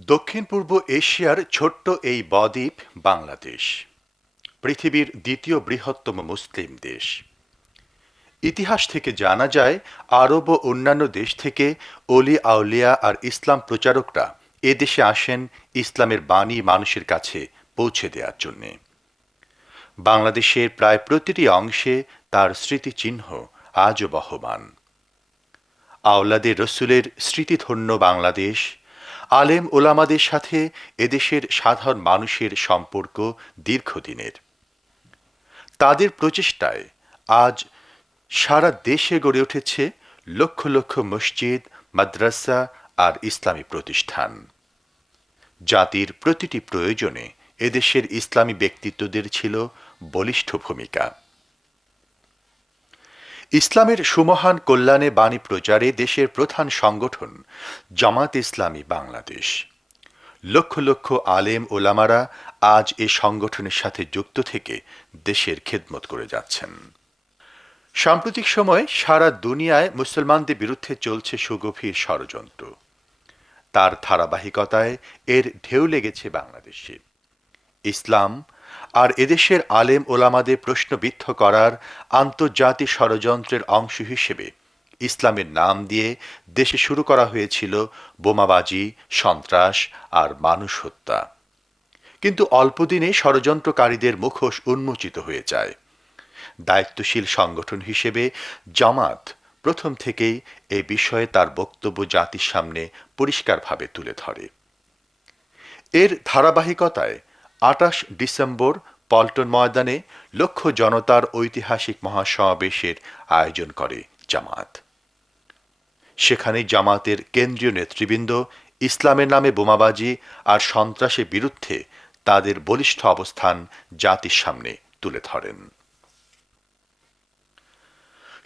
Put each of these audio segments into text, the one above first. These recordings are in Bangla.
দক্ষিণ পূর্ব এশিয়ার ছোট্ট এই বদ্বীপ বাংলাদেশ পৃথিবীর দ্বিতীয় বৃহত্তম মুসলিম দেশ। ইতিহাস থেকে জানা যায়, আরব ও অন্যান্য দেশ থেকে অলি আউলিয়া আর ইসলাম প্রচারকরা এদেশে আসেন ইসলামের বাণী মানুষের কাছে পৌঁছে দেওয়ার জন্যে। বাংলাদেশের প্রায় প্রতিটি অংশে তার স্মৃতিচিহ্ন আজও বহমান। আওলাদে রসুলের স্মৃতিধন্য বাংলাদেশ, আলেম ওলামাদের সাথে এদেশের সাধারণ মানুষের সম্পর্ক দীর্ঘদিনের। তাদের প্রচেষ্টায় আজ সারা দেশে গড়ে উঠেছে লক্ষ লক্ষ মসজিদ, মাদ্রাসা আর ইসলামী প্রতিষ্ঠান। জাতির প্রতিটি প্রয়োজনে এদেশের ইসলামী ব্যক্তিত্বদের ছিল বলিষ্ঠ ভূমিকা। ইসলামের সুমহান কল্যাণে বাণী প্রচারে দেশের প্রধান সংগঠন জামাত ইসলামী বাংলাদেশ। লক্ষ লক্ষ আলেম ওলামারা আজ এ সংগঠনের সাথে যুক্ত থেকে দেশের খেদমত করে যাচ্ছেন। সাম্প্রতিক সময়ে সারা দুনিয়ায় মুসলমানদের বিরুদ্ধে চলছে সুগভীর ষড়যন্ত্র। তার ধারাবাহিকতায় এর ঢেউ লেগেছে বাংলাদেশে। ইসলাম আর এদেশের আলেম ওলামাদের প্রশ্নবিদ্ধ করার আন্তর্জাতিক ষড়যন্ত্রের অংশ হিসেবে ইসলামের নাম দিয়ে দেশে শুরু করা হয়েছিল বোমাবাজি, সন্ত্রাস আর মানুষ হত্যা। কিন্তু অল্পদিনে ষড়যন্ত্রকারীদের মুখোশ উন্মোচিত হয়ে যায়। দায়িত্বশীল সংগঠন হিসেবে জামাত প্রথম থেকেই এ বিষয়ে তার বক্তব্য জাতির সামনে পরিষ্কারভাবে তুলে ধরে। এর ধারাবাহিকতায় ২৮ ডিসেম্বর পল্টন ময়দানে লক্ষ জনতার ঐতিহাসিক মহাসমাবেশের আয়োজন করে জামাত। সেখানে জামাতের কেন্দ্রীয় নেতৃবৃন্দ ইসলামের নামে বোমাবাজি আর সন্ত্রাসের বিরুদ্ধে তাদের বলিষ্ঠ অবস্থান জাতির সামনে তুলে ধরেন।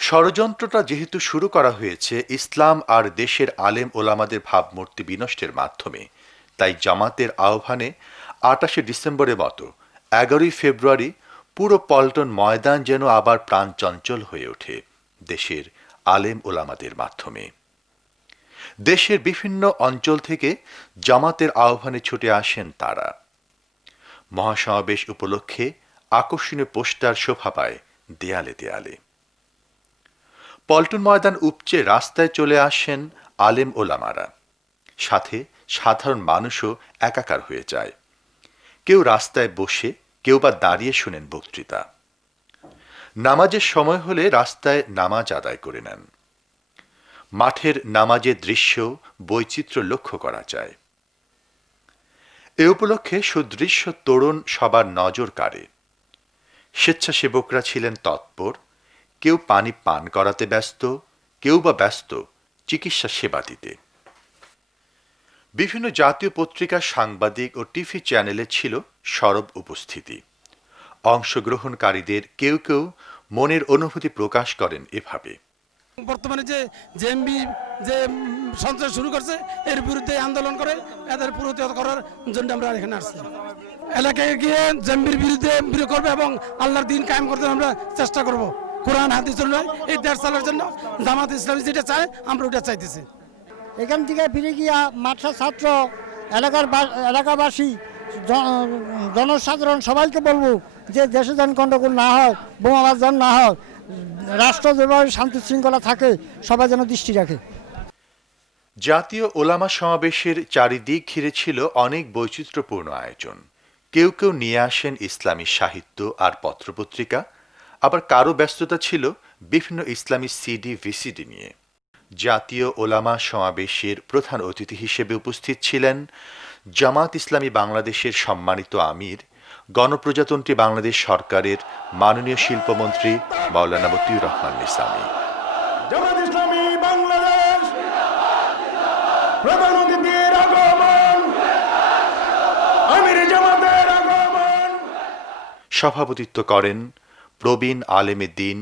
ষড়যন্ত্রটা যেহেতু শুরু করা হয়েছে ইসলাম আর দেশের আলেম ওলামাদের ভাবমূর্তি বিনষ্টের মাধ্যমে, তাই জামাতের আহ্বানে ২৮ ডিসেম্বরের মতো ১১ ফেব্রুয়ারি পুরো পল্টন ময়দান যেন আবার প্রাণচঞ্চল হয়ে ওঠে দেশের আলেম ওলামাদের মাধ্যমে। দেশের বিভিন্ন অঞ্চল থেকে জামাতের আহ্বানে ছুটে আসেন তারা। মহাসমাবেশ উপলক্ষে আকর্ষণীয় পোস্টার শোভা পায় দেয়ালে দেয়ালে। পল্টন ময়দান উপচে রাস্তায় চলে আসেন আলেম ওলামারা, সাথে সাধারণ মানুষও একাকার হয়ে যায়। কেউ রাস্তায় বসে, কেউ বা দাঁড়িয়ে শুনেন বক্তৃতা। নামাজের সময় হলে রাস্তায় নামাজ আদায় করে নেন। মাঠের নামাজের দৃশ্য বৈচিত্র্য লক্ষ্য করা যায়। এ উপলক্ষে সুদৃশ্য তরুণ সবার নজর কাড়ে। স্বেচ্ছাসেবকরা ছিলেন তৎপর, কেউ পানি পান করাতে ব্যস্ত, কেউ বা ব্যস্ত চিকিৎসা সেবা দিতে। বিভিন্ন জাতীয় পত্রিকার সাংবাদিক ও টিভি চ্যানেলে ছিল সরব উপস্থিতি। অংশগ্রহণকারীদের কেউ কেউ মনের অনুভূতি প্রকাশ করেন এভাবে: বর্তমানে যে জেএমবি যে সন্ত্রাস শুরু করছে এর বিরুদ্ধে আন্দোলন করে এদের প্রতিহত করার জন্য আমরা এখানে আসছি। এলাকায় গিয়ে জেএমবির বিরুদ্ধে বিরোধ করবে এবং আল্লাহর দিন কায়েম করতে আমরা চেষ্টা করব। কোরআন হাদিস অনুযায়ী এই দেশ চালার জন্য জামাত ইসলামী যেটা চায় আমরা ওটা চাইতেছি। এখান থেকে ফিরে গিয়া মাদ্রাসা ছাত্র, এলাকাবাসী, জনসাধারণ সবাইকে বলবো যে দেশে যেন গণ্ডগোল না হয়, বোমাবাজ যেন না হয়, রাষ্ট্র যেভাবে শান্তি শৃঙ্খলা থাকে সবাই যেন দৃষ্টি রাখে। জাতীয় ওলামা সমাবেশের চারিদিক ঘিরে ছিল অনেক বৈচিত্র্যপূর্ণ আয়োজন। কেউ কেউ নিয়ে আসেন ইসলামী সাহিত্য আর পত্রপত্রিকা, আবার কারো ব্যস্ততা ছিল বিভিন্ন ইসলামী সিডি ভিসিডি নিয়ে। জাতীয় ওলামা সমাবেশের প্রধান অতিথি হিসেবে উপস্থিত ছিলেন জামাত ইসলামী বাংলাদেশের সম্মানিত আমির, গণপ্রজাতন্ত্রী বাংলাদেশ সরকারের মাননীয় শিল্পমন্ত্রী মাওলানা মতিউর রহমান নিসামী। জামাত ইসলামী বাংলাদেশ প্রধান অতিথির আগমন, আমির জামাতের আগমন। সভাপতিত্ব করেন প্রবীণ আলেমে দ্বীন,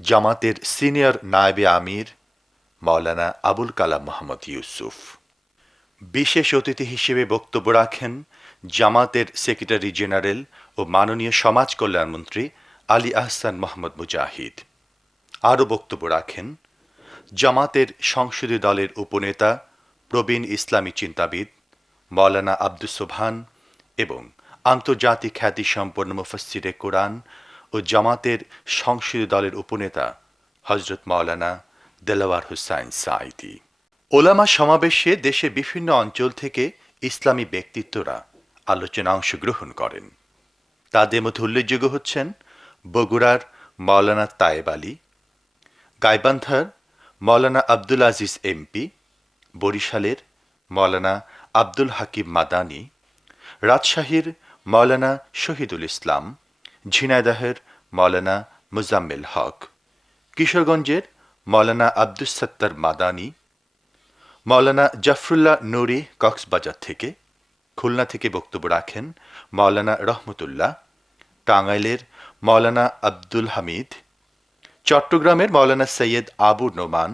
জামাতের সিনিয়র নায়েবে আমির মাওলানা আবুল কালাম মোহাম্মদ ইউসুফ। বিশেষ অতিথি হিসেবে বক্তব্য রাখেন জামাতের সেক্রেটারি জেনারেল ও মাননীয় সমাজ কল্যাণমন্ত্রী আলী আহসান মোহাম্মদ মুজাহিদ। আরও বক্তব্য রাখেন জামাতের সংসদীয় দলের উপনেতা, প্রবীণ ইসলামী চিন্তাবিদ মাওলানা আব্দুস সোবহান এবং আন্তর্জাতিক খ্যাতিসম্পন্ন মুফাসসিরে কোরআন ও জামাতের সংসদীয় দলের উপনেতা হযরত মাওলানা দেলাওয়ার হোসাইন সাঈদী। ওলামা সমাবেশে দেশের বিভিন্ন অঞ্চল থেকে ইসলামী ব্যক্তিত্বরা আলোচনায় অংশগ্রহণ করেন। তাদের মধ্যে উল্লেখযোগ্য হচ্ছেন বগুড়ার মাওলানা তায়েব আলী, গাইবান্ধার মাওলানা আব্দুল আজিজ এমপি, বরিশালের মাওলানা আব্দুল হাকিম মাদানী, রাজশাহীর মাওলানা শহীদুল ইসলাম, ঝিনাইদহের মাওলানা মুজাম্মেল হক, কিশোরগঞ্জের মাওলানা আব্দুস সত্তার মাদানী, মাওলানা জাফরুল্লাহ নুরি কক্সবাজার থেকে, খুলনা থেকে বক্তব্য রাখেন মাওলানা রহমতুল্লাহ, টাঙ্গাইলের মাওলানা আব্দুল হামিদ, চট্টগ্রামের মাওলানা সৈয়দ আবু নোমান,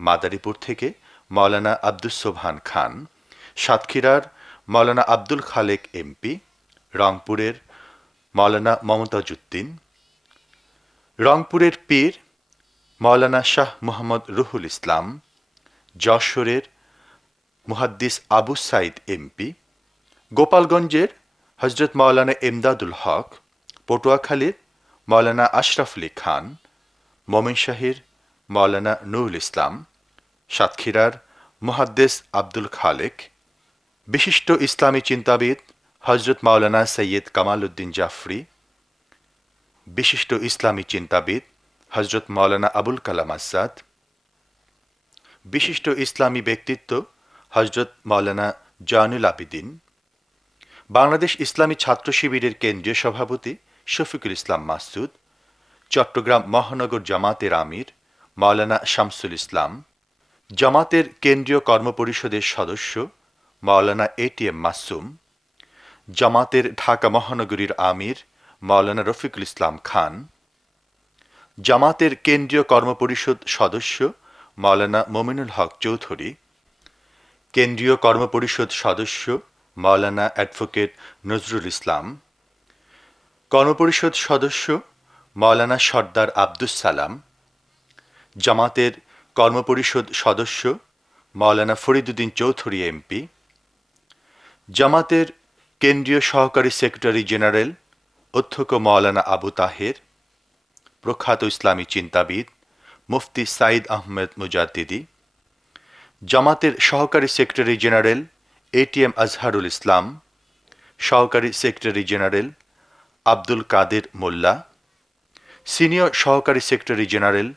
মাদারীপুর থেকে মাওলানা আব্দুস সোবহান খান, সাতক্ষীরার মাওলানা আব্দুল খালেক এমপি, রংপুরের মাওলানা মমতাজউদ্দিন, রংপুরের পীর মাওলানা শাহ মোহাম্মদ রুহুল ইসলাম, যশোরের মুহাদ্দিস আবু সাইদ এমপি, গোপালগঞ্জের হযরত মাওলানা এমদাদুল হক, পটুয়াখালীর মাওলানা আশরাফ আলী খান, ময়মনসিংহের মাওলানা নুরুল ইসলাম, সাতক্ষীরার মুহাদ্দিস আব্দুল খালেক, বিশিষ্ট ইসলামী চিন্তাবিদ হযরত মাওলানা সৈয়দ কামাল উদ্দিন জাফরি, বিশিষ্ট ইসলামী চিন্তাবিদ হযরত মাওলানা আবুল কালাম আজাদ, বিশিষ্ট ইসলামী ব্যক্তিত্ব হযরত মাওলানা জানুল আবিদিন, বাংলাদেশ ইসলামী ছাত্র শিবিরের কেন্দ্রীয় সভাপতি শফিকুল ইসলাম মাসুদ, চট্টগ্রাম মহানগর জামাতের আমির মাওলানা শামসুল ইসলাম, জামাতের কেন্দ্রীয় কর্মপরিষদের সদস্য মাওলানা এটিএম মাসুম, জামাতের ঢাকা মহানগরীর আমির মাওলানা রফিকুল ইসলাম খান, জামাতের কেন্দ্রীয় কর্মপরিষদ সদস্য মাওলানা মমিনুল হক চৌধুরী, কেন্দ্রীয় কর্মপরিষদ সদস্য মাওলানা অ্যাডভোকেট নজরুল ইসলাম, কর্মপরিষদ সদস্য মাওলানা সর্দার আব্দুস সালাম, জামাতের কর্মপরিষদ সদস্য মাওলানা ফরিদুদ্দিন চৌধুরী এমপি, জামাতের কেন্দ্রীয় সহকারী সেক্রেটারি জেনারেল অধ্যক্ষ মাওলানা আবু তাহের, প্রখ্যাত ইসলামী চিন্তাবিদ মুফতি সাইদ আহমেদ মুজাদ্দিদি, জামাতের সহকারী secretary general ATM Azharul Islam, সহকারী সেক্রেটারি জেনারেল আব্দুল কাদের মোল্লা, সিনিয়র সহকারী সেক্রেটারি জেনারেল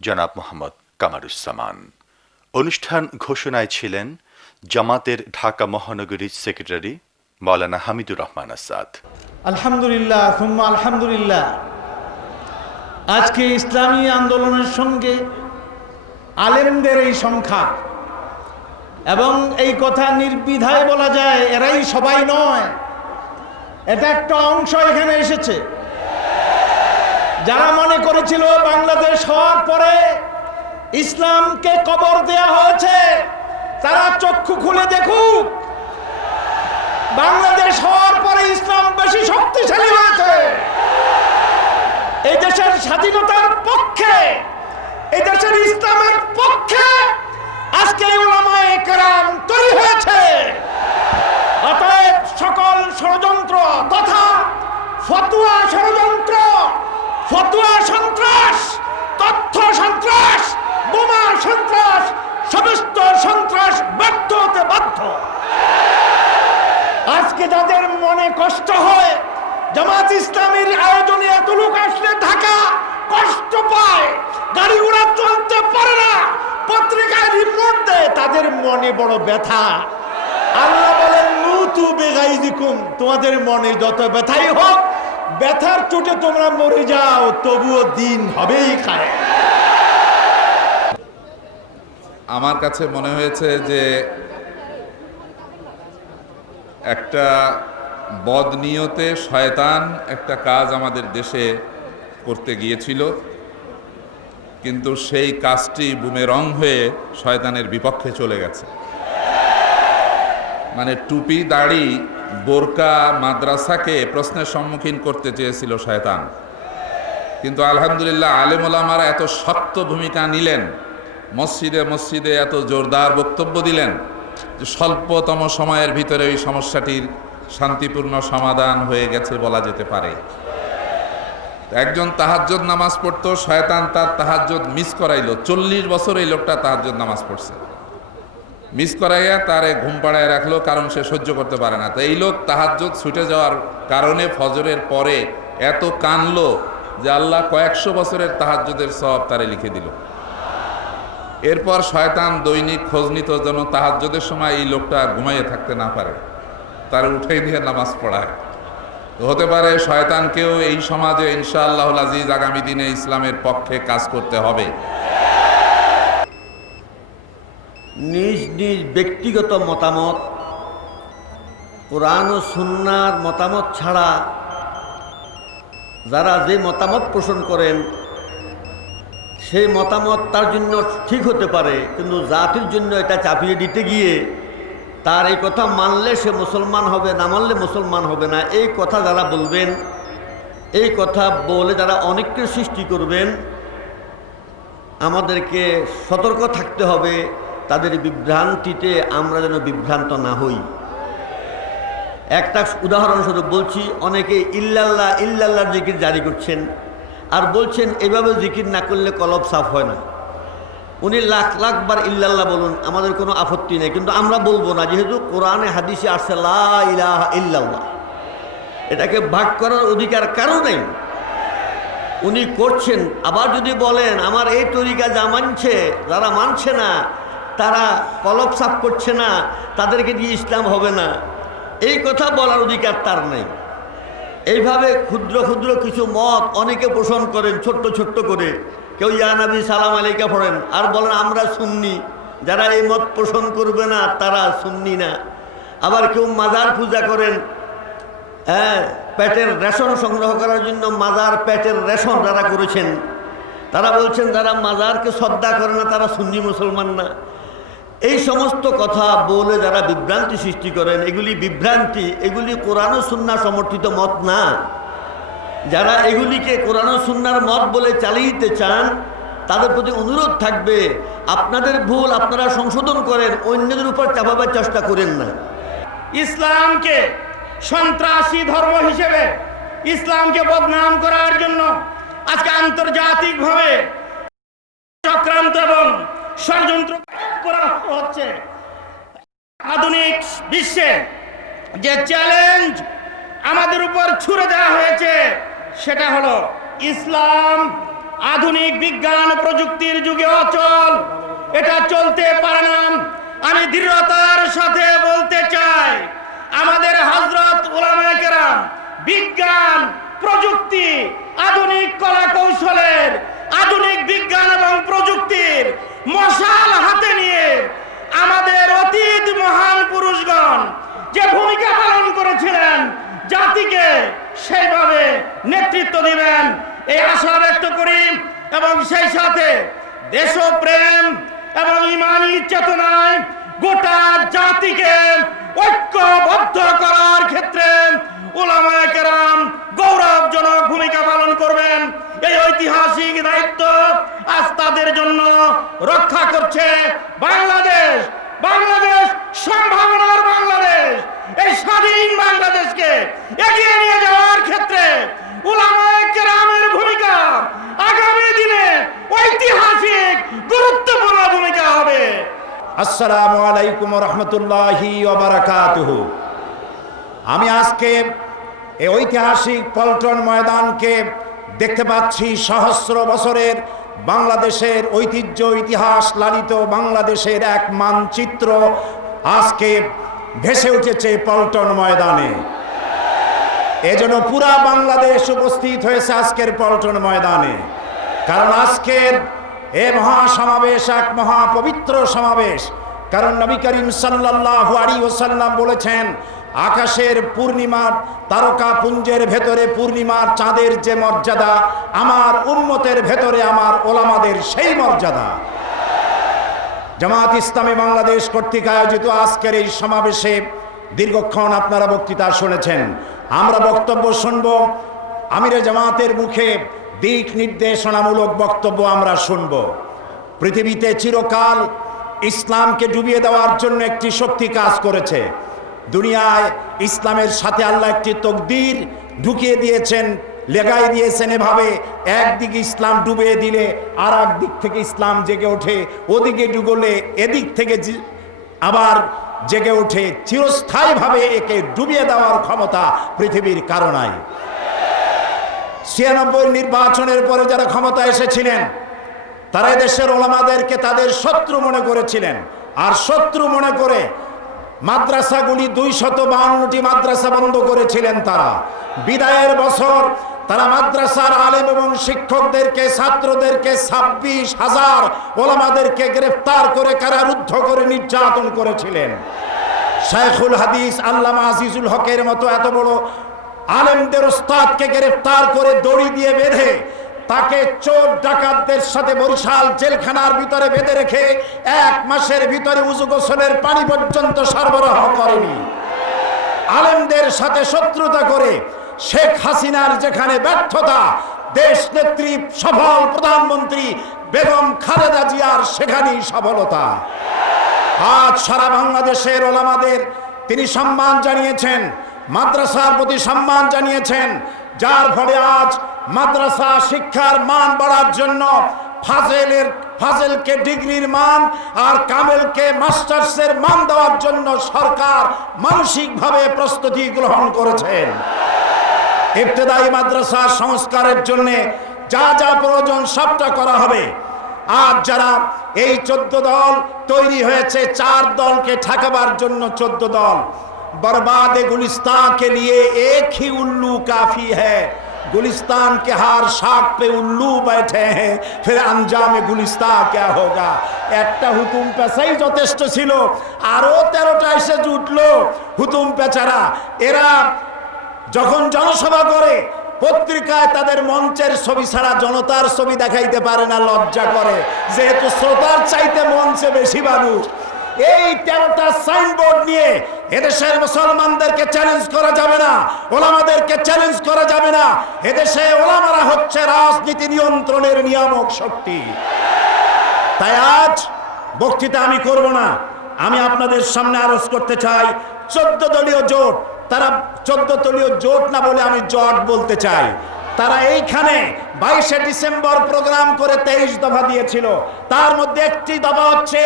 জনাব মোহাম্মদ কামারুজ্জামান। অনুষ্ঠান ঘোষণায় ছিলেন জামাতের ঢাকা মহানগরীর সেক্রেটারি মাওলানা হামিদুর রহমান আসাদ। আলহামদুলিল্লাহ সুম্মা আলহামদুলিল্লাহ। আজকে ইসলামী আন্দোলনের সঙ্গে আলেমদের এই সংখ্যা, এবং এই কথা নির্দ্বিধায় বলা যায় এরাই সবাই নয়, এটা একটা অংশ এখানে এসেছে। যারা মনে করেছিল বাংলাদেশ হওয়ার পরে ইসলামকে কবর দেয়া হয়েছে, তারা চক্ষু খুলে দেখুক, বাংলাদেশ হওয়ার পরে ইসলাম বেশি শক্তিশালী হয়েছে। এই দেশের স্বাধীনতার পক্ষে, এই দেশের ইসলামের পক্ষে আজকে উলামায়ে কেরাম তৈরি হয়েছে। অতএব সকল ষড়যন্ত্র তথা ফতুয়া ষড়যন্ত্র, ফতুয়া সন্ত্রাস, তথ্য সন্ত্রাস, বোমা সন্ত্রাস, সমস্ত সন্ত্রাস ব্যর্থ হতে বাধ্য। আজকে যাদের মনে কষ্ট হয় জামাত ইসলামীর আয়োজনে এত লোক আসলে ঢাকা কষ্ট পায়, গাড়ি ঘোড়া চলতে পারে না, পত্রিকায় রিপোর্ট দেয়, তাদের মনে বড় ব্যথা। আল্লাহ বলেন মুতু বিগাইজিকুম, তোমাদের মনে যত ব্যথাই হোক, ব্যথার চোটে তোমরা মরে যাও, তবুও দিন হবেই খায়। আমার কাছে মনে হয়েছে যে একটা বদনিয়তে শয়তান একটা কাজ আমাদের দেশে করতে গিয়েছিল, কিন্তু সেই কাজটি বুমেরং হয়ে শয়তানের বিপক্ষে চলে গেছে। মানে টুপি দাড়ি বোরকা মাদ্রাসাকে প্রশ্নের সম্মুখীন করতে চেয়েছিল শয়তান, কিন্তু আলহামদুলিল্লাহ আলেম ওলামারা এত শক্ত ভূমিকা নিলেন, মসজিদে মসজিদে এত জোরদার বক্তব্য দিলেন যে স্বল্পতম সময়ের ভিতরে ওই সমস্যাটির শান্তিপূর্ণ সমাধান হয়ে গেছে বলা যেতে পারে। একজন তাহাজ্জুদ নামাজ পড়তো, শয়তান তার তাহাজ্জুদ মিস করাইলো। 40 বছর এই লোকটা তাহাজ্জুদ নামাজ পড়ছে, মিস করাইয়া তারে ঘুম পাড়ায় রাখলো, কারণ সে সহ্য করতে পারে না। তো এই লোক তাহাজ্জুদ ছুটে যাওয়ার কারণে ফজরের পরে এত কানলো যে আল্লাহ কয়েকশো বছরের তাহাজ্জুদের সওয়াব তারে লিখে দিল। এরপর শয়তান দৈনিক খোঁজ নিত যেন তাহাজ্জুদের সময় এই লোকটা ঘুমাইয়ে থাকতে না পারে, তার উঠে দিয়ে নামাজ পড়ায়। তো হতে পারে শয়তানকেও এই সমাজে ইনশাআল্লাহুল আজিজ আগামী দিনে ইসলামের পক্ষে কাজ করতে হবে। নিজ নিজ ব্যক্তিগত মতামত, কোরআন ও সুন্নাহর মতামত ছাড়া যারা যে মতামত পোষণ করেন সেই মতামত তার জন্য ঠিক হতে পারে, কিন্তু জাতির জন্য এটা চাপিয়ে দিতে গিয়ে তার এই কথা মানলে সে মুসলমান হবে, না মানলে মুসলমান হবে না, এই কথা যারা বলবেন, এই কথা বলে যারা অনেককে সৃষ্টি করবেন, আমাদেরকে সতর্ক থাকতে হবে তাদের বিভ্রান্তিতে আমরা যেন বিভ্রান্ত না হই। একটা উদাহরণস্বরূপ বলছি, অনেকে ইল্লাল্লাহ ইল্লাল্লাহর জিকির জারি করছেন আর বলছেন এভাবে জিকির না করলে কলব সাফ হয় না। উনি লাখ লাখ বার ইল্লাল্লাহ বলুন, আমাদের কোনো আপত্তি নেই, কিন্তু আমরা বলবো না, যেহেতু কোরআনে হাদিসে আসছে লা ইলাহা ইল্লাল্লাহ, এটাকে ভাগ করার অধিকার কারো নেই। উনি করছেন। আবার যদি বলেন আমার এই তরিকা যা মানছে, যারা মানছে না তারা কলব সাফ করছে না, তাদেরকে দিয়ে ইসলাম হবে না, এই কথা বলার অধিকার তার নেই। এইভাবে ক্ষুদ্র ক্ষুদ্র কিছু মত অনেকে পোষণ করেন ছোট্ট ছোট্ট করে। কেউ ইয়া নবী সালাম আলাইকা পড়েন আর বলেন আমরা সুন্নি, যারা এই মত পোষণ করবে না তারা সুন্নি না। আবার কেউ মাজার পূজা করেন, পেটের রেশন সংগ্রহ করার জন্য মাজার পেটের রেশন যারা করেছেন তারা বলছেন যারা মাজারকে শ্রদ্ধা করে না তারা সুন্নি মুসলমান না। এই সমস্ত কথা বলে যারা বিভ্রান্তি সৃষ্টি করেন, এগুলি বিভ্রান্তি, এগুলি কোরআন ও সুন্নাহ সমর্থিত মত না। যারা এগুলিকে কোরআন ও সুন্নাহর মত বলে চালিয়ে দিতে চান তাদের প্রতি অনুরোধ থাকবে আপনাদের ভুল আপনারা সংশোধন করেন, অন্যদের উপর চাপাবার চেষ্টা করেন না। ইসলামকে সন্ত্রাসী ধর্ম হিসেবে, ইসলামকে বদনাম করার জন্য আজকে আন্তর্জাতিকভাবে চক্রান্ত এবং ষড়যন্ত্র করা হচ্ছে। আধুনিক বিশ্বে যে চ্যালেঞ্জ আমাদের উপর ছুড়ে দেওয়া হয়েছে সেটা হলো ইসলাম আধুনিক বিজ্ঞান প্রযুক্তির যুগে অচল, এটা চলতে পারে না। আমি দৃঢ়তার সাথে বলতে চাই আমাদের হযরত উলামায়ে কেরাম বিজ্ঞান প্রযুক্তি আধুনিক কলা কৌশলের আধুনিক বিজ্ঞান এবং প্রযুক্তির মশাল হাতে নিয়ে আমাদের অতীত মহান পুরুষগণ যে ভূমিকা পালন করেছিলেন জাতিকে সেইভাবে নেতৃত্ব দিবেন এই আশা ব্যক্ত করি। এবং সেই সাথে দেশপ্রেম এবং ঈমানী চেতনায় গোটা জাতিকে ঐক্যবদ্ধ করার ক্ষেত্রে উলামায়ে কেরাম গৌরবজনক ভূমিকা পালন করবেন। এই ঐতিহাসিক দায়িত্ব আজ তাদের জন্য রক্ষা করছে বাংলাদেশ। বাংলাদেশ সম্ভাবনার বাংলাদেশ, এই স্বাধীন বাংলাদেশকে এগিয়ে নিয়ে যাওয়ার ক্ষেত্রে উলামায়ে কেরামের ভূমিকা আগামী দিনে ঐতিহাসিক গুরুত্বপূর্ণ ভূমিকা হবে। আসসালামু আলাইকুম রহমতুল্লাহি ওয়া বারাকাতুহু। আমি আজকে এই ঐতিহাসিক পল্টন ময়দানকে দেখতে পাচ্ছি সহস্র বছরের বাংলাদেশের ঐতিহ্য ইতিহাস লালিত বাংলাদেশের এক মানচিত্র আজকে ভেসে উঠেছে পল্টন ময়দানে। এজন্য পুরা বাংলাদেশ উপস্থিত হয়েছে আজকের পল্টন ময়দানে, কারণ আজকের এ মহাসমাবেশ এক মহাপবিত্র সমাবেশ। কারণ নবী করিম সাল্লাল্লাহু আলাইহি ওয়াসাল্লাম বলেছেন আকাশের পূর্ণিমার তারকা পুঞ্জের ভেতরে পূর্ণিমার চাঁদের যে মর্যাদা, আমার উম্মতের ভেতরে আমার ওলামাদের সেই মর্যাদা। জামাত ইসলামী বাংলাদেশ কর্তৃক আয়োজিত আজকের এই সমাবেশে দীর্ঘক্ষণ আপনারা বক্তৃতা শুনেছেন, আমরা বক্তব্য শুনব। আমিরে জামাতের মুখে দিক নির্দেশনামূলক বক্তব্য আমরা শুনব। পৃথিবীতে চিরকাল ইসলামকে ডুবিয়ে দেওয়ার জন্য একটি শক্তি কাজ করেছে। দুনিয়ায় ইসলামের সাথে আল্লাহ একটি তকদির ঢুকিয়ে দিয়েছেন, লেগাই দিয়েছেন। এভাবে একদিকে ইসলাম ডুবিয়ে দিলে আর এক দিক থেকে ইসলাম জেগে ওঠে, ওদিকে ডুবলে এদিক থেকে আবার জেগে ওঠে। চিরস্থায়ীভাবে একে ডুবিয়ে দেওয়ার ক্ষমতা পৃথিবীর কারো নাই। 96 নির্বাচনের পরে যারা ক্ষমতা এসেছিলেন তারা দেশের ওলামাদেরকে তাদের শত্রু মনে করেছিলেন, আর শত্রু মনে করে মাদ্রাসাগুলি 252টি মাদ্রাসা বন্ধ করেছিলেন তারা। বিদায়ের বছর তারা মাদ্রাসার আলেম এবং শিক্ষকদেরকে, ছাত্রদেরকে 26,000 ওলামাদেরকে গ্রেফতার করে কারারুদ্ধ করে নির্যাতন করেছিলেন। শাইখুল হাদিস আল্লামা আজিজুল হকের মতো এত বড় আলেমদের ওস্তাদকে গ্রেফতার করে দড়ি দিয়ে বেঁধে তাকে চোর ডাকাতদের সাথে বরিশাল জেলখানার ভিতরে বেঁধে রেখে 1 মাসের ভিতরে উযু গোসলের পানি পর্যন্ত সরবরাহ করেনি। আলেমদের সাথে শত্রুতা করে শেখ হাসিনার যেখানে ব্যর্থতা, দেশ নেত্রী সফল প্রধানমন্ত্রী বেগম খালেদা জিয়ার সেখানেই সফলতা। আজ সারা বাংলাদেশের ওলামাদের তিনি সম্মান জানিয়েছেন, মাদ্রাসার প্রতি সম্মান জানিয়েছেন, যার ফলে আজ মাদ্রাসা শিক্ষার মান বাড়ার জন্য ফাজেলকে ডিগ্রির মান আর কামেলকে মাস্টার্সের মান দেওয়ার জন্য সরকার মানসিকভাবে প্রস্তুতি গ্রহণ করেছেন। ইবতেদায়ী মাদ্রাসা সংস্কারের জন্য যা যা প্রয়োজন সবটা করা হবে। আজ যারা এই 14 দল তৈরি হয়েছে, 4 দলকে ঠেকাবার জন্য 14 দল। बर्बाद गुलिस्तान के लिए एक ही उल्लू काफी है, गुलिस्तान के हर शाख पे उल्लू बैठे हैं, फिर अंजाम गुलिस्तान क्या होगा। একটা হুতুম পেশাই যথেষ্ট ছিল, আরো 13টা এসে জুটলো হুতুম পেচারা। এরা যখন জনসভা করে পত্রিকায় তাদের মঞ্চের ছবি ছাড়া জনতার ছবি দেখাইতে পারে না, লজ্জা করে, যেহেতু শ্রোতার চাইতে মঞ্চে বেশি মানুষ। এই 13টা সাইনবোর্ড নিয়ে এদেশের মুসলমানদেরকে চ্যালেঞ্জ করা যাবে না, ওলামাদেরকে চ্যালেঞ্জ করা যাবে না। এদেশে ওলামারা হচ্ছে রাজনীতি নিয়ন্ত্রণের নিয়ামক শক্তি। তাই আজ বক্তৃতা আমি করব না, আমি আপনাদের সামনে আরজ করতে চাই 14 দলীয় জোট। তারা 14 দলীয় জোট না বলে আমি জোট বলতে চাই। তারা এইখানে 22শে ডিসেম্বর প্রোগ্রাম করে 23 দফা দিয়েছিল। তার মধ্যে একটি দফা হচ্ছে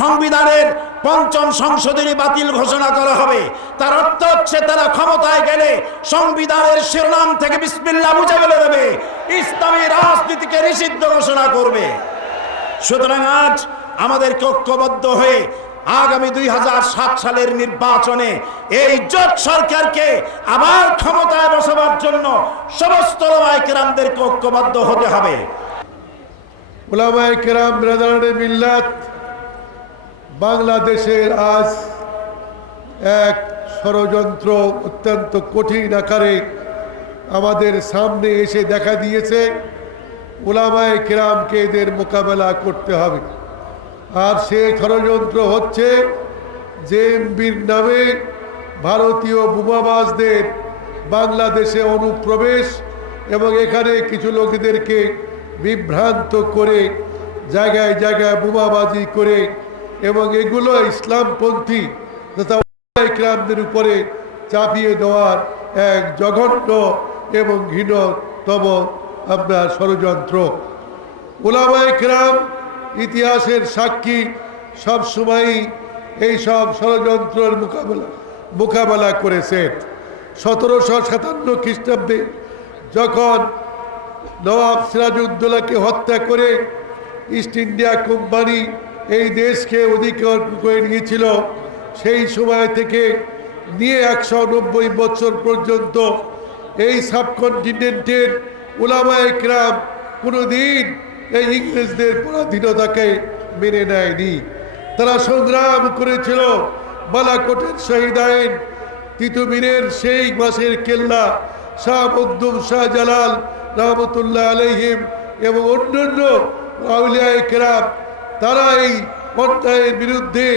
সংবিধানের 5ম সংশোধনী বাতিল ঘোষণা করা হবে। তার অর্থ হচ্ছে তারা ক্ষমতায় গেলে সংবিধানের শিরোনাম থেকে বিসমিল্লাহ মুছে ফেলে দেবে, ইসলামী রাজনীতিকে নিষিদ্ধ ঘোষণা করবে। সুতরাং আজ আমাদেরকে ঐক্যবদ্ধ হয়ে আগামী 2007 সালের নির্বাচনে এই জোট সরকারকে আবার ক্ষমতায় বসাবার জন্য সমস্ত ওলামায়ে কেরামদেরকে ঐক্যবদ্ধ হতে হবে। ওলামায়ে কেরাম বিরাদরানে মিল্লাত বাংলাদেশের আজ এক ষড়যন্ত্র অত্যন্ত কঠিন আকারে আমাদের সামনে এসে দেখা দিয়েছে। ওলামায়ে কেরামকে এদের মোকাবেলা করতে হবে। আর সেই ষড়যন্ত্র হচ্ছে জেএমবির নামে ভারতীয় বোমাবাজদের বাংলাদেশে অনুপ্রবেশ এবং এখানে কিছু লোকদেরকে বিভ্রান্ত করে জায়গায় জায়গায় বোমাবাজি করে এবং এগুলো ইসলামপন্থী তথা ওলামায়ে কেরামদের উপরে চাপিয়ে দেওয়ার এক জঘন্য এবং ঘৃণ্যতম আপনার ষড়যন্ত্র। ওলামায়ে কেরাম ইতিহাসের সাক্ষী, সবসময়ই এই সব ষড়যন্ত্রের মোকাবেলা করেছে। 1757 খ্রিস্টাব্দে যখন নবাব সিরাজউদ্দৌলাকে হত্যা করে ইস্ট ইন্ডিয়া কোম্পানি এই দেশকে অধিকার করে নিয়েছিল, সেই সময় থেকে নিয়ে 190 বছর পর্যন্ত এই সাবকন্টিনেন্টের ওলামায়ে কেরাম কোনোদিন এই ইংরেজদের পরাধীনতাকে মেনে নেয়নি। তারা সংগ্রাম করেছিল। বালাকোটের শহীদ আইন, তিতুমিরের সেই মাসের কেল্লা, শাহ মখদুম শাহজালাল রহমতুল্লাহ আলাইহিম এবং অন্যান্য আউলিয়ায়ে কেরাম তারা এই অন্যায়ের বিরুদ্ধে,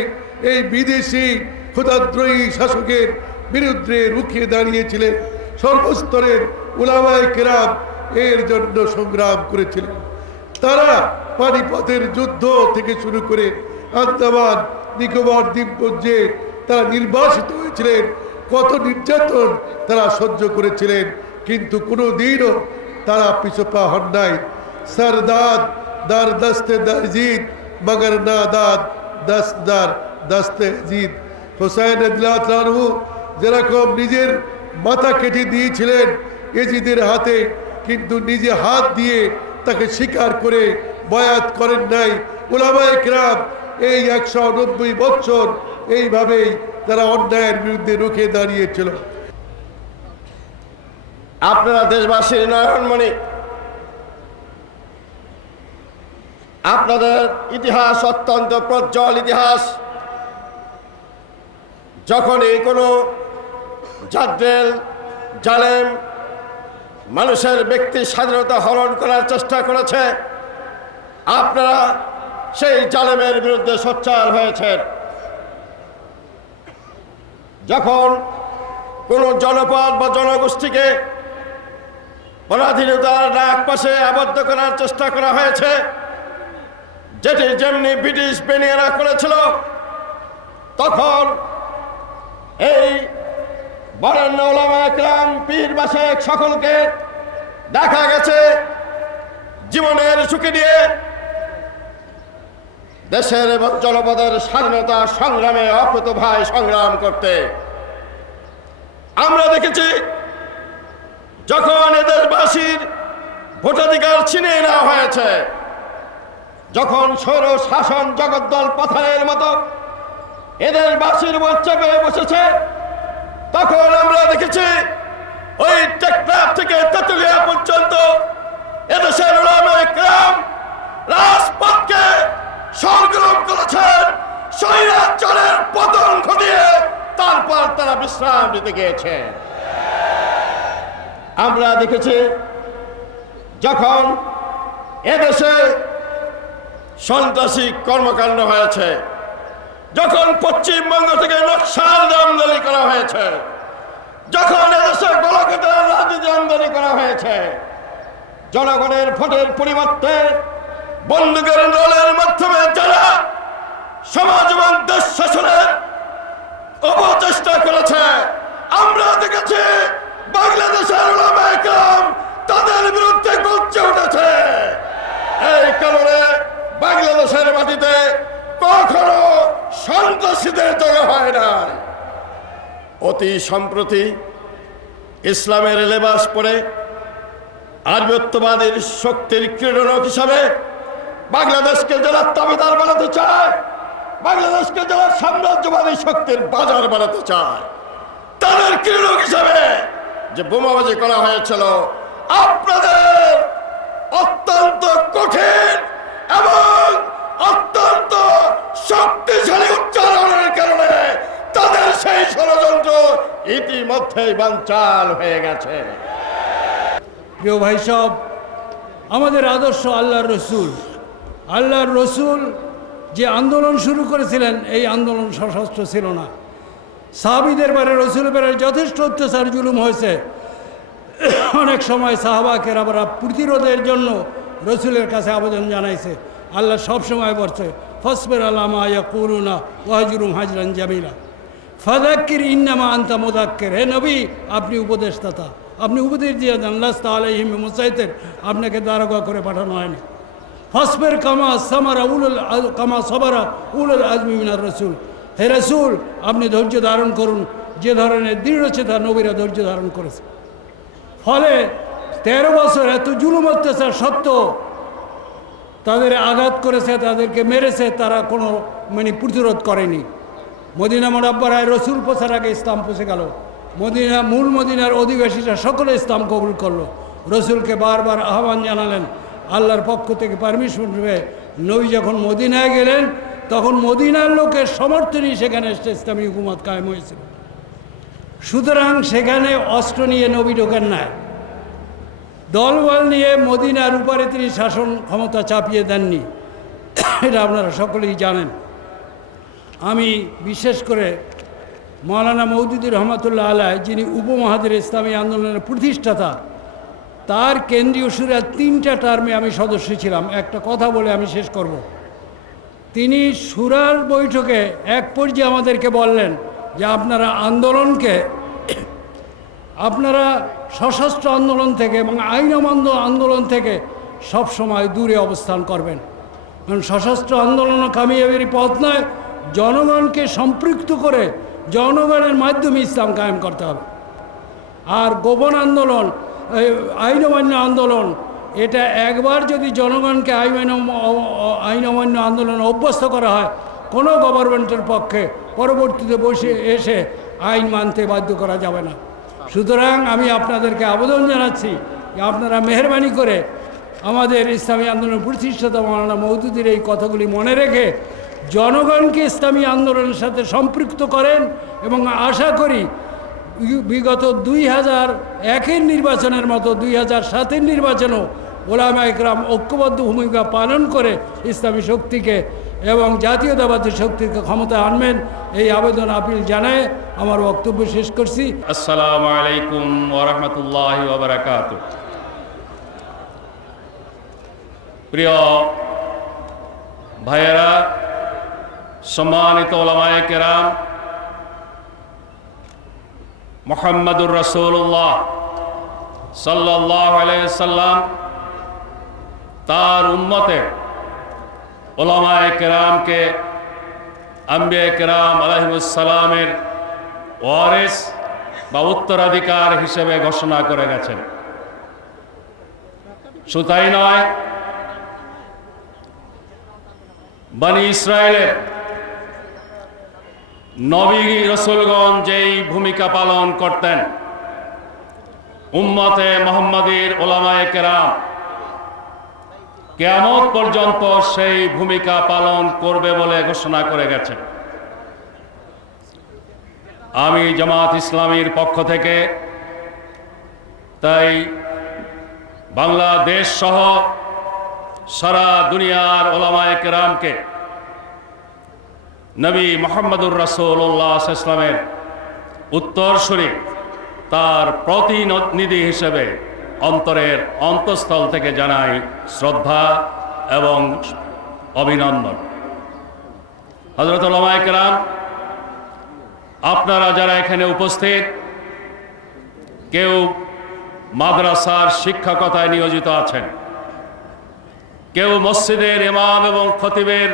এই বিদেশি ক্ষুধাদ্রোহী শাসকের বিরুদ্ধে রুখে দাঁড়িয়েছিলেন। সর্বস্তরের ওলামায়ে কেরাম এর জন্য সংগ্রাম করেছিলেন। তারা পানিপথের যুদ্ধ থেকে শুরু করে আন্দামান নিকোবর দ্বীপপুঞ্জে তারা নির্বাসিত হয়েছিলেন, কত নির্যাতন তারা সহ্য করেছিলেন, কিন্তু কোনো দিনও তারা পিছপা হন নাই। সরদাদ দার দস্তে দারজিদ মগর না দাদ দস্তার দস্তে জিদ। হোসাইন রাদিয়াল্লাহু যেরকম নিজের মাথা কেটে দিয়েছিলেন এজিদের হাতে, কিন্তু নিজে হাত দিয়ে তাকে স্বীকার করে বয়াত করেন নাই। উলামায়ে কেরাম এই 190 বছর এইভাবেই তারা অন্যায়ের বিরুদ্ধে রুখে দাঁড়িয়েছিল। আপনারা দেশবাসীর নয়নমণি, আপনাদের ইতিহাস অত্যন্ত প্রজ্জ্বল ইতিহাস। যখনই কোনো জাদ্রেল জালেম মানুষের ব্যক্তি স্বাধীনতা হরণ করার চেষ্টা করেছে, আপনারা সেই জালেমের বিরুদ্ধে সোচ্চার হয়েছেন। যখন কোনো জনপদ বা জনগোষ্ঠীকে পরাধীনতার নাক পাশে আবদ্ধ করার চেষ্টা করা হয়েছে, যেমনি ব্রিটিশ বেনিয়ারা করেছিল, তখন এই বরেণ্য উলামায়ে কেরাম পীর মাশায়েখ সকলকে দেখা গেছে জীবনের ঝুঁকি নিয়ে দেশের এবং জনপদের স্বাধীনতা সংগ্রামে অকুতোভয় সংগ্রাম করতে। আমরা দেখেছি যখন এদের বাসীর ভোটাধিকার ছিনিয়ে নেওয়া হয়েছে, যখন সৌর শাসন জগদ্দল পাথরের মতো এদের বাসীর উপর চেপে বসেছে, তখন আমরা দেখেছি ওই টেকনাফ থেকে তেতুলিয়া পর্যন্ত এদেশের উলামায়ে কেরাম রাজপথকে সংগ্রাম করেছেন, স্বৈরাচারের পতন ঘটিয়ে তারপর তারা বিশ্রাম নিতে গিয়েছে। আমরা দেখেছি যখন এদেশে সন্ত্রাসী কর্মকাণ্ড হয়েছে, যখন পশ্চিমবঙ্গ থেকে নকশাল আমদানি করা হয়েছে, যখন এদেশে গোলকেতার রাজনীতি আমদানি করা হয়েছে, জনগণের ভোটের পরিবর্তে বন্দুকের নলের মাধ্যমে যারা সমাজ এবং দেশ শাসনের অপচেষ্টা করেছে, আমরা দেখেছি বাংলাদেশের উলামায়ে কেরাম তাদের বিরুদ্ধে গর্জে উঠেছে। এই কারণে বাংলাদেশের মাটিতে কখনো সন্ত্রাসীদের জায়গা হয় না। অতি সম্প্রতি ইসলামের লেবাস পরে আরবত্ববাদের শক্তির ক্রীড়নক হিসাবে বাংলাদেশকে যারা দাবিদার বানাতে চায়, বাংলাদেশকে যারা সাম্রাজ্যবাদী শক্তির বাজার বানাতে চায়, তাদের ক্রীড়নক হিসাবে যে বোমাবাজি করা হয়েছিল, আপনাদের অত্যন্ত কঠিন এবং অত্যন্ত শক্তিশালী উচ্চারণের কারণে তাদের সেই ষড়যন্ত্র ইতিমধ্যেই বানচাল হয়ে গেছে। প্রিয় ভাই সব, আমাদের আদর্শ আল্লাহর রসুল যে আন্দোলন শুরু করেছিলেন, এই আন্দোলন সশস্ত্র ছিল না। সাহাবীদের বারে রসুলের বারে যথেষ্ট অত্যাচার জুলুম হয়েছে। অনেক সময় সাহাবা কেরামরা প্রতিরোধের জন্য রসুলের কাছে আবেদন জানাইছে। আল্লাহ সবসময় বলছে ফসবের আলামা ইয়াকুলুনা ওয়াহজুরুম হাজরান জামিলা ফাযাক্কির ইন্নামা আনতা মুযাক্কির। হে নবী, আপনি উপদেশদাতা, আপনি উপদেশ দিয়ে দেন, লাস্তা আলাইহিম বিমুসাইতির, আপনাকে দারোগা করে পাঠানো হয়নি। ফসবের কামা সাবারা উলুল আজমি মিনার রসুল। হে রসুল, আপনি ধৈর্য ধারণ করুন যে ধরনের দৃঢ়চেতা নবীরা ধৈর্য ধারণ করেছে। ফলে 13 বছর এত জুলুম অত্যাচার সত্ত্বেও তাদের আঘাত করেছে, তাদেরকে মেরেছে, তারা কোনো প্রতিরোধ করেনি। মদিনা মুনাব্বারায় রসুল পৌঁছার আগে ইসলাম পৌঁছে গেল। মূল মদিনার অধিবাসীরা সকলে ইসলাম কবুল করলো। রসুলকে বারবার আহ্বান জানালেন, আল্লাহর পক্ষ থেকে পারমিশন পেয়ে নবী যখন মদিনায় গেলেন, তখন মদিনার লোকের সমর্থনই সেখানে ইসলামী হুকুমত কায়েম হয়েছিল। সুতরাং সেখানে অস্ত্র নিয়ে নবী ঢোকেন নাই, দলবল নিয়ে মদিনার উপরে তিনি শাসন ক্ষমতা চাপিয়ে দেননি। এটা আপনারা সকলেই জানেন। আমি বিশেষ করে মৌলানা মওদুদী রহমতুল্লাহ আলাইহি, যিনি উপমহাদেশের ইসলামী আন্দোলনের প্রতিষ্ঠাতা, তার কেন্দ্রীয় সুরা 3টা টার্মে আমি সদস্য ছিলাম। একটা কথা বলে আমি শেষ করব। তিনি সুরার বৈঠকে এক পর্যায়ে আমাদেরকে বললেন যে আপনারা সশস্ত্র আন্দোলন থেকে এবং আইন অমান্য আন্দোলন থেকে সবসময় দূরে অবস্থান করবেন। কারণ সশস্ত্র আন্দোলন কামিয়াবির পথ নয়, জনগণকে সম্পৃক্ত করে জনগণের মাধ্যমে ইসলাম কায়েম করতে হবে। আর গোপন আন্দোলন, আইন অমান্য আন্দোলন, এটা একবার যদি জনগণকে আইন অমান্য আন্দোলন অভ্যস্ত করা হয়, কোনো গভর্নমেন্টের পক্ষে পরবর্তীতে এসে আইন মানতে বাধ্য করা যাবে না। সুতরাং আমি আপনাদেরকে আবেদন জানাচ্ছি যে আপনারা মেহরবানি করে আমাদের ইসলামী আন্দোলন প্রতিষ্ঠাতা মাওলানা মওদুদীর এই কথাগুলি মনে রেখে জনগণকে ইসলামী আন্দোলনের সাথে সম্পৃক্ত করেন, এবং আশা করি বিগত 2001-এর নির্বাচনের মতো 2007-এর নির্বাচনেও ওলামা ইকরাম ঐক্যবদ্ধ ভূমিকা পালন করে ইসলামী শক্তিকে এবং জাতীয়তাবাদী শক্তিকে ক্ষমতা আনবেন, এই আবেদন আপিল জানায় আমার বক্তব্য শেষ করছি। আসসালামু আলাইকুম ওয়া রাহমাতুল্লাহি ওয়া বারাকাতুহু। প্রিয় ভাইয়েরা, সম্মানিত ওলামায়ে কেরাম, মুহাম্মাদুর রাসূলুল্লাহ সাল্লাল্লাহু আলাইহি ওয়াসাল্লাম তার উম্মতে ওলামায়ে কেরামকে আম্বিয়ায়ে কেরাম আলাইহিমুস সালামের ওয়ারিস বা উত্তরাধিকার হিসেবে ঘোষণা করে গেছেন। শুধু তাই নয়, বনি ইসরায়েলের নবী রাসূলগণ যেই ভূমিকা পালন করতেন, উম্মতে মুহাম্মাদীর ওলামায়ে কেরাম কিয়ামত পর্যন্ত সেই ভূমিকা পালন করবে বলে ঘোষণা করে গেছেন। আমি জামাত ইসলামীর পক্ষ থেকে তাই বাংলাদেশ সহ সারা দুনিয়ার ওলামায়ে কেরামকে নবী মুহাম্মদুর রাসূলুল্লাহ সাল্লাল্লাহু আলাইহি ওয়াসাল্লামের উত্তরসূরি, তার প্রতিনিধি হিসেবে অন্তরের অন্তঃস্থল থেকে জানাই শ্রদ্ধা এবং অভিনন্দন। হযরত ওলামায়ে কেরাম, আপনারা যারা এখানে উপস্থিত, কেউ মাদ্রাসার শিক্ষকতায় নিয়োজিত আছেন, কেউ মসজিদের ইমাম এবং খতিবের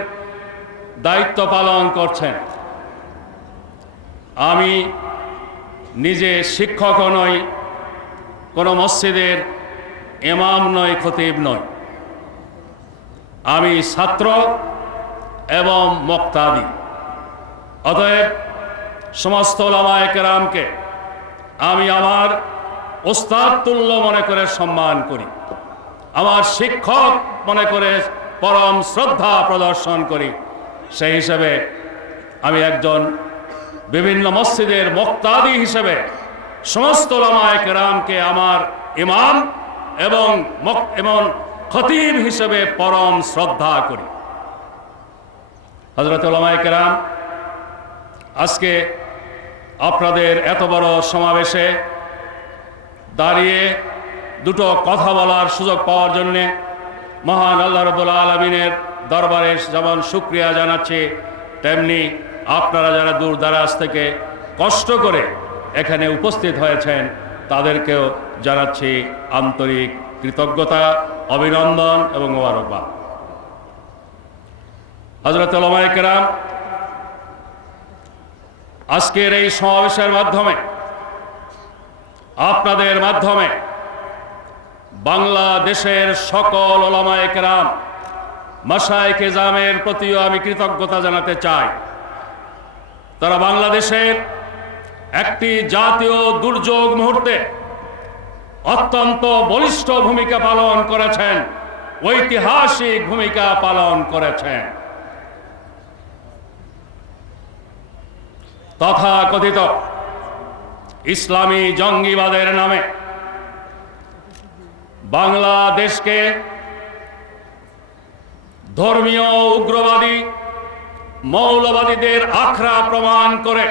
দায়িত্ব পালন করছেন। আমি নিজে শিক্ষকও নই, কোনো মসজিদের ইমাম নই, খতিব নই। আমি ছাত্র এবং মুক্তাদি। অতএব সমস্ত ওলামায়ে কেরামকে আমি আমার ওস্তাদ তুল্য মনে করে সম্মান করি, আমার শিক্ষক মনে করে পরম শ্রদ্ধা প্রদর্শন করি। সেই হিসেবে আমি একজন বিভিন্ন মসজিদের মুক্তাদি হিসেবে সমস্ত ওলামায়ে কেরামকে আমার ইমাম এবং খতিব হিসেবে পরম শ্রদ্ধা করি। হযরত ওলামায়ে কেরাম, আজকে আপনাদের এত বড় সমাবেশে দাঁড়িয়ে দুটো কথা বলার সুযোগ পাওয়ার জন্যে মহান আল্লাহ রাব্বুল আলামিনের দরবারে যেমন শুকরিয়া জানাচ্ছি, তেমনি আপনারা যারা দূর দারাজ থেকে কষ্ট করে এখানে উপস্থিত হয়েছেন তাদেরকেও জানাচ্ছি আন্তরিক কৃতজ্ঞতা, অভিনন্দন এবং মোবারকবাদ। হযরত ওলামায়ে কেরাম, আজকের এই সমাবেশের মাধ্যমে, আপনাদের মাধ্যমে বাংলাদেশের সকল ওলামায়ে কেরাম, মাশায়েখে জামের প্রতিও আমি কৃতজ্ঞতা জানাতে চাই। তারা বাংলাদেশের একটি জাতীয় দুর্যোগ মুহূর্তে অত্যন্ত বলিষ্ঠ ভূমিকা পালন করেছেন, ঐতিহাসিক ভূমিকা পালন করেছেন। তথাকথিত ইসলামী জঙ্গিবাদের নামে বাংলাদেশকে ধর্মীয় উগ্রবাদী মৌলবাদীদের আখড়া প্রমাণ করে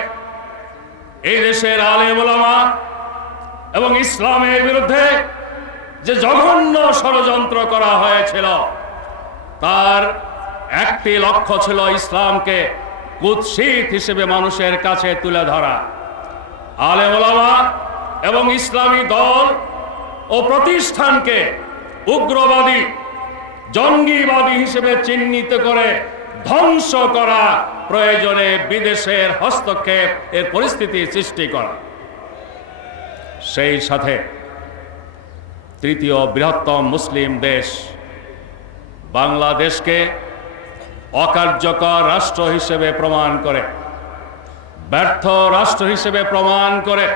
এই দেশের আলেম ওলামা এবং ইসলামের বিরুদ্ধে যে জঘন্য ষড়যন্ত্র করা হয়েছিল, তার একটি লক্ষ্য ছিল ইসলামকে কুৎসিত হিসেবে মানুষের কাছে তুলে ধরা। আলেম ওলামা এবং ইসলামী দল ও প্রতিষ্ঠানকে উগ্রবাদী, জঙ্গিবাদী হিসেবে চিহ্নিত করে ধ্বংস করা, প্রয়োজনে বিদেশের হস্তক্ষেপ এর পরিস্থিতি সৃষ্টি করা। সেই সাথে তৃতীয় বৃহত্তম মুসলিম দেশ বাংলাদেশকে অকার্যকর রাষ্ট্র হিসেবে প্রমাণ করে, ব্যর্থ রাষ্ট্র হিসেবে প্রমাণ করে,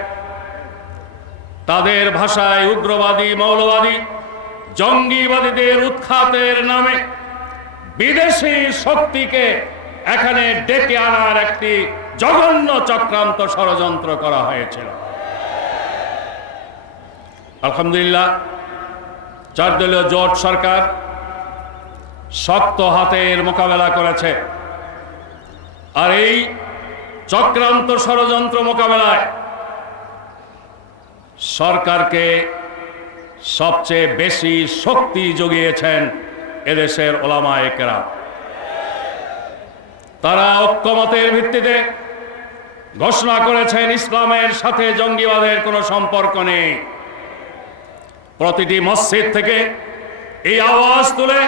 তাদের ভাষায় উগ্রবাদী, মৌলবাদী, জঙ্গিবাদীদের উৎখাতের নামে বিদেশি শক্তিকে এখানে ডেকে আনার একটি জঘন্য চক্রান্ত ষড়যন্ত্র করা হয়েছিল। আলহামদুলিল্লাহ, 4 দলীয় জোট সরকার শক্ত হাতের মোকাবেলা করেছে। আর এই চক্রান্ত ষড়যন্ত্র মোকাবেলায় সরকারকে সবচেয়ে বেশি শক্তি জুগিয়েছেন এদেশের ওলামায়ে কেরাম। তারা ঐক্যমতের ভিত্তিতে ঘোষণা করেছেন ইসলামের সাথে জঙ্গিবাদের কোনো সম্পর্ক নেই। প্রতিটি মসজিদ থেকে এই আওয়াজ তুলে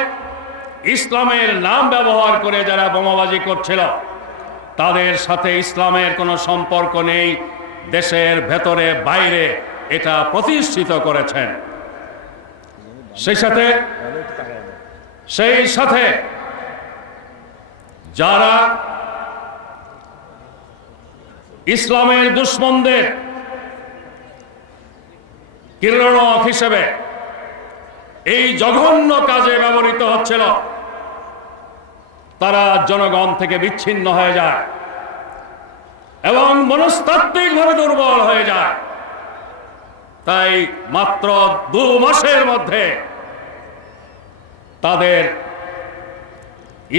ইসলামের নাম ব্যবহার করে যারা বোমাবাজি করছিল, তাদের সাথে ইসলামের কোনো সম্পর্ক নেই, দেশের ভেতরে বাইরে এটা প্রতিষ্ঠিত করেছেন। সেই সাথে যারা ইসলামের দুশমনদের কিরণক হিসেবে এই জঘন্য কাজে ব্যবহৃত হচ্ছিল, তারা জনগণ থেকে বিচ্ছিন্ন হয়ে যায় এবং মনস্তাত্ত্বিকভাবে দুর্বল হয়ে যায়। তাই মাত্র 2 মাসের মধ্যে তাদের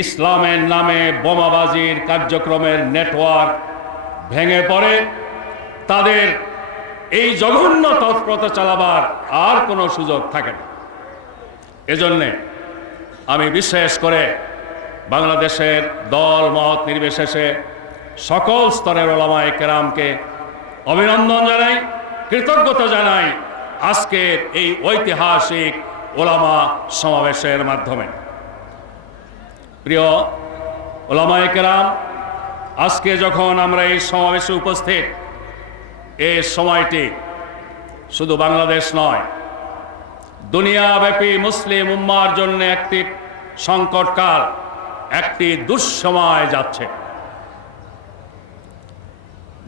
ইসলামের নামে বোমাবাজির কার্যক্রমের নেটওয়ার্ক ভেঙে পড়ে। তাদের এই জঘন্য তৎপরতা চালাবার আর কোনো সুযোগ থাকে না। এজন্যে আমি বিশেষ করে বাংলাদেশের দল মত নির্বিশেষে সকল স্তরের ওলামায়ে কেরামকে অভিনন্দন জানাই, কৃতজ্ঞতা জানাই আজকের এই ঐতিহাসিক ওলামা সমাবেশের মাধ্যমে। প্রিয় ওলামায়ে কেরাম, আজকে যখন আমরা এই সমাবেশে উপস্থিত, এই সময়টি শুধু বাংলাদেশ নয়, দুনিয়াব্যাপী মুসলিম উম্মার জন্য একটি সংকটকাল, একটি দুঃসময় যাচ্ছে।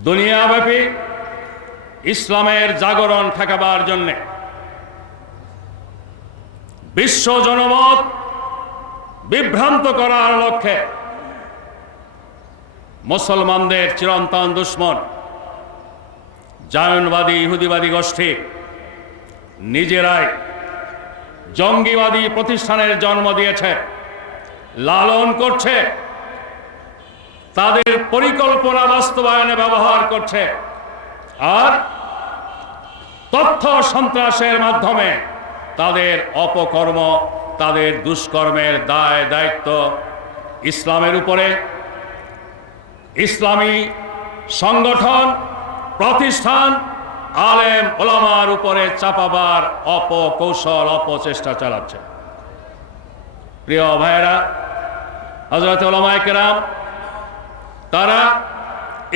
দুনিয়াব্যাপী ইসলামের জাগরণ ঠেকাবার জন্য, বিশ্ব জনমত বিভ্রান্ত করার লক্ষ্যে মুসলমানদের চিরন্তন দুশমন জায়নবাদী ইহুদিবাদী গোষ্ঠী নিজেরাই জঙ্গিবাদী প্রতিষ্ঠানের জন্ম দিয়েছে, লালন করছে, তাদের পরিকল্পনা বাস্তবায়নে ব্যবহার করছে, আর তথ্য সন্ত্রাসের মাধ্যমে তাদের অপকর্ম, তাদের দুষ্কর্মের দায় দায়িত্ব ইসলামের উপরে, ইসলামী সংগঠন, প্রতিষ্ঠান, আলেম ওলামার উপরে চাপাবার অপকৌশল, অপচেষ্টা চালাচ্ছে। প্রিয় ভাইয়েরা, হযরত ওলামায়ে কেরাম তারা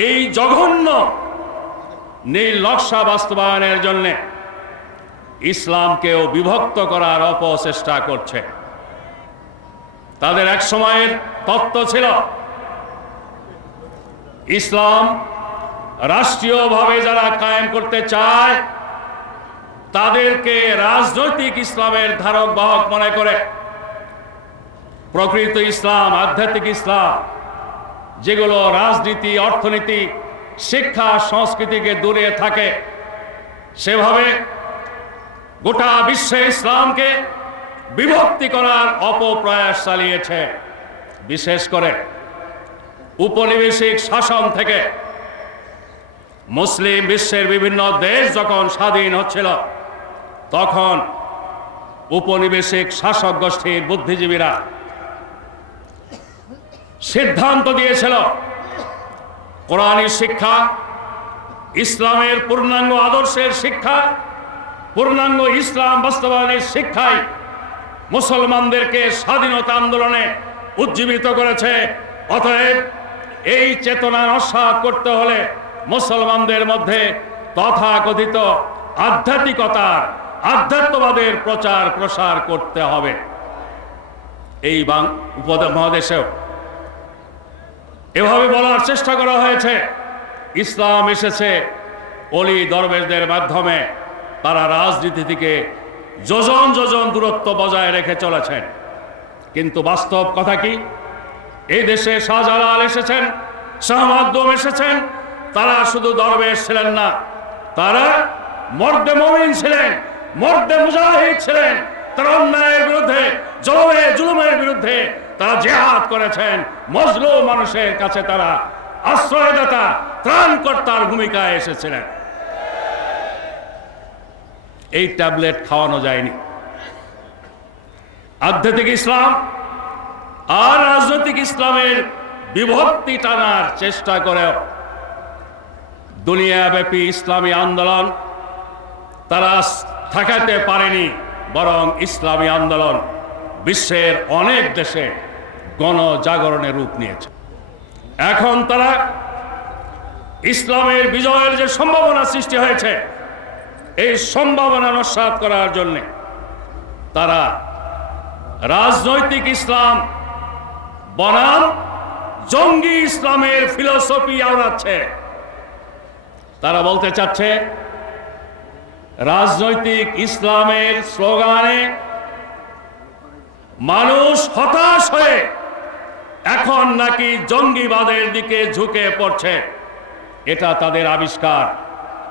এই জঘন্য নীল নকশা বাস্তবায়নের জন্য ইসলামকেও বিভক্ত করার অপচেষ্টা করছে। তাদের এক সময়ের তত্ত্ব ছিল ইসলাম রাষ্ট্রীয়ভাবে যারা কায়েম করতে চায় তাদেরকে রাজনৈতিক ইসলামের ধারক বাহক মনে করে প্রকৃত ইসলাম, আধ্যাত্মিক ইসলাম, যেগুলো রাজনীতি, অর্থনীতি, শিক্ষা, সংস্কৃতিকে দূরে থাকে, সেভাবে গোটা বিশ্বে ইসলামকে বিভক্তি করার অপপ্রয়াস চালিয়েছে। বিশেষ করে উপনিবেশিক শাসন থেকে মুসলিম বিশ্বের বিভিন্ন দেশ যখন স্বাধীন হচ্ছিল, তখন উপনিবেশিক শাসক গোষ্ঠীর বুদ্ধিজীবীরা সিদ্ধান্ত দিয়েছিল কোরআনী শিক্ষা, ইসলামের পূর্ণাঙ্গ আদর্শের শিক্ষা, পূর্ণাঙ্গ ইসলাম বাস্তবায়নের শিক্ষাই মুসলমানদেরকে স্বাধীনতা আন্দোলনে উজ্জীবিত করেছে। অতএব এই চেতনা নস্যাৎ করতে হলে মুসলমানদের মধ্যে তথাকথিত আধ্যাত্মিকতার, আধ্যাত্মবাদের প্রচার প্রসার করতে হবে। এই উপমহাদেশেও এভাবে বলার চেষ্টা করা হয়েছে, ইসলাম এসেছে অলি দরবেশদের মাধ্যমে, তারা রাজনীতি থেকে যোজন যোজন দূরত্ব বজায় রেখে চলেছেন। কিন্তু বাস্তব কথা কি, এই দেশে শাহজালাল এসেছেন, শাহ মাকদুম এসেছেন, তারা শুধু দরবেশ ছিলেন না, তারা মর্দে মুমিন ছিলেন, মর্দে মুজাহিদ ছিলেন। তারা অন্যায়ের বিরুদ্ধে, জুলুমের বিরুদ্ধে তারা জিহাদ করেছেন। মজলুম মানুষের কাছে তারা আশ্রয়দাতা, ত্রাণকর্তার ভূমিকায় এসেছিলেন। এই ট্যাবলেট খাওয়ানো যায়নি। আধ্যাত্মিক ইসলাম আর রাজনৈতিক ইসলামের বিভক্তি টানার চেষ্টা করেও দুনিয়াব্যাপী ইসলামী আন্দোলন তারা ঠেকাতে পারেনি, বরং ইসলামী আন্দোলন বিশ্বের অনেক দেশে গণজাগরণের রূপ নিয়েছে। এখন তারা ইসলামের বিজয়ের যে সম্ভাবনা সৃষ্টি হয়েছে, এই সম্ভাবনা নস্যাৎ করার জন্যে তারা রাজনৈতিক ইসলাম বনাম জঙ্গি ইসলামের ফিলোসফি আওড়াচ্ছে। তারা বলতে চাচ্ছে রাজনৈতিক ইসলামের স্লোগানে মানুষ হতাশ হয়ে এখন নাকি জঙ্গিবাদের দিকে ঝুঁকে পড়ছে। এটা তাদের আবিষ্কার,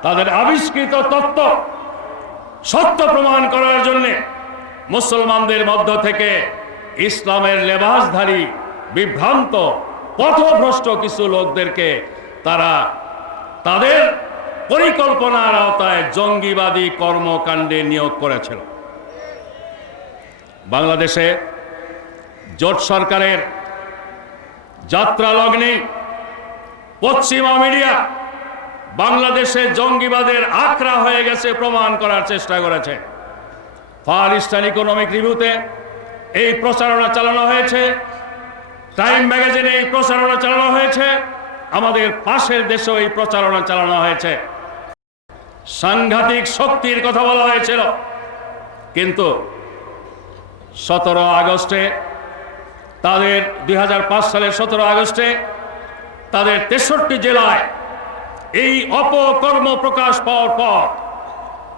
তাদের আবিষ্কৃত তত্ত্ব। সত্য প্রমাণ করার জন্যে মুসলমানদের মধ্য থেকে ইসলামের লেবাসধারী, বিভ্রান্ত, পথভ্রষ্ট কিছু লোকদেরকে তারা তাদের পরিকল্পনার আওতায় জঙ্গিবাদী কর্মকাণ্ডে নিয়োগ করেছিল। বাংলাদেশে জোট সরকারের যাত্রা লগ্নে পশ্চিমা মিডিয়া বাংলাদেশে জঙ্গিবাদের আখড়া হয়ে গেছে প্রমাণ করার চেষ্টা করেছে। ফার ইস্টার্ন ইকোনমিক রিভিউতে এই প্রচারণা চালানো হয়েছে, টাইম ম্যাগাজিনে এই প্রচারণা চালানো হয়েছে, আমাদের পাশের দেশেও এই প্রচারণা চালানো হয়েছে। সাংঘাতিক শক্তির কথা বলা হয়েছিল, কিন্তু 17 আগস্টে তাদের 2005 সালের 17 আগস্টে তাদের 63 জেলায় এই অপকর্ম প্রকাশ পাওয়ার পর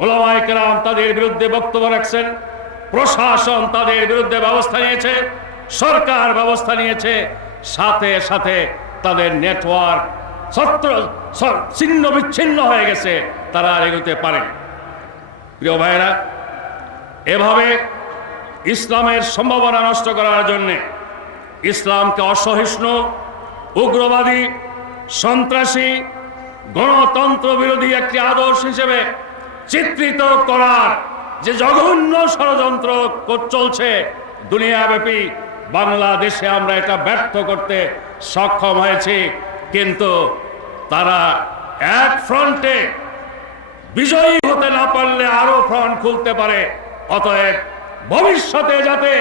ওলামায়ে কেরাম তাদের বিরুদ্ধে বক্তব্য রাখছেন, প্রশাসন তাদের বিরুদ্ধে ব্যবস্থা নিয়েছে, সরকার ব্যবস্থা নিয়েছে, সাথে সাথে তাদের নেটওয়ার্ক ছিন্ন বিচ্ছিন্ন হয়ে গেছে, তারা আর এগোতে পারে। প্রিয় ভাইরা, এভাবে ইসলামের সম্ভাবনা নষ্ট করার জন্যে, ইসলামকে অসহিষ্ণু, উগ্রবাদী, সন্ত্রাসী, গণতন্ত্র বিরোধী একটি আদর্শ হিসেবে চিত্রিত করার যে জঘন্য ষড়যন্ত্র চলছে দুনিয়াব্যাপী, বাংলাদেশে আমরা এটা ব্যর্থ করতে সক্ষম হয়েছি। কিন্তু তারা এক ফ্রন্টে বিজয়ী হতে না পারলে আরো ফ্রন্ট খুলতে পারে। অতএব ভবিষ্যতে যাতে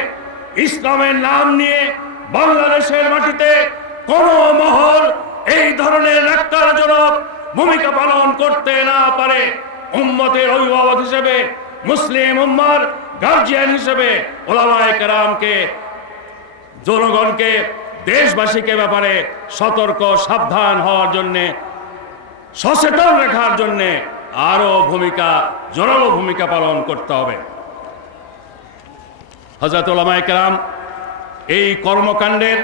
ইসলামের নাম নিয়ে বাংলাদেশের মাটিতে কোন মহল এই ধরনের ন্যাক্কারজনক ভূমিকা পালন করতে না পারে, উম্মতের অভিভাবক হিসেবে, মুসলিম উম্মার গার্জিয়ান হিসেবে ওলামায়ে কেরামকে, জনগণকে, দেশবাসীকে ব্যাপারে সতর্ক সাবধান হওয়ার জন্যে, সচেতন রাখার জন্যে আরো জোরালো ভূমিকা পালন করতে হবে। হযরত ওলামায়ে কেরাম এই কর্মকাণ্ডের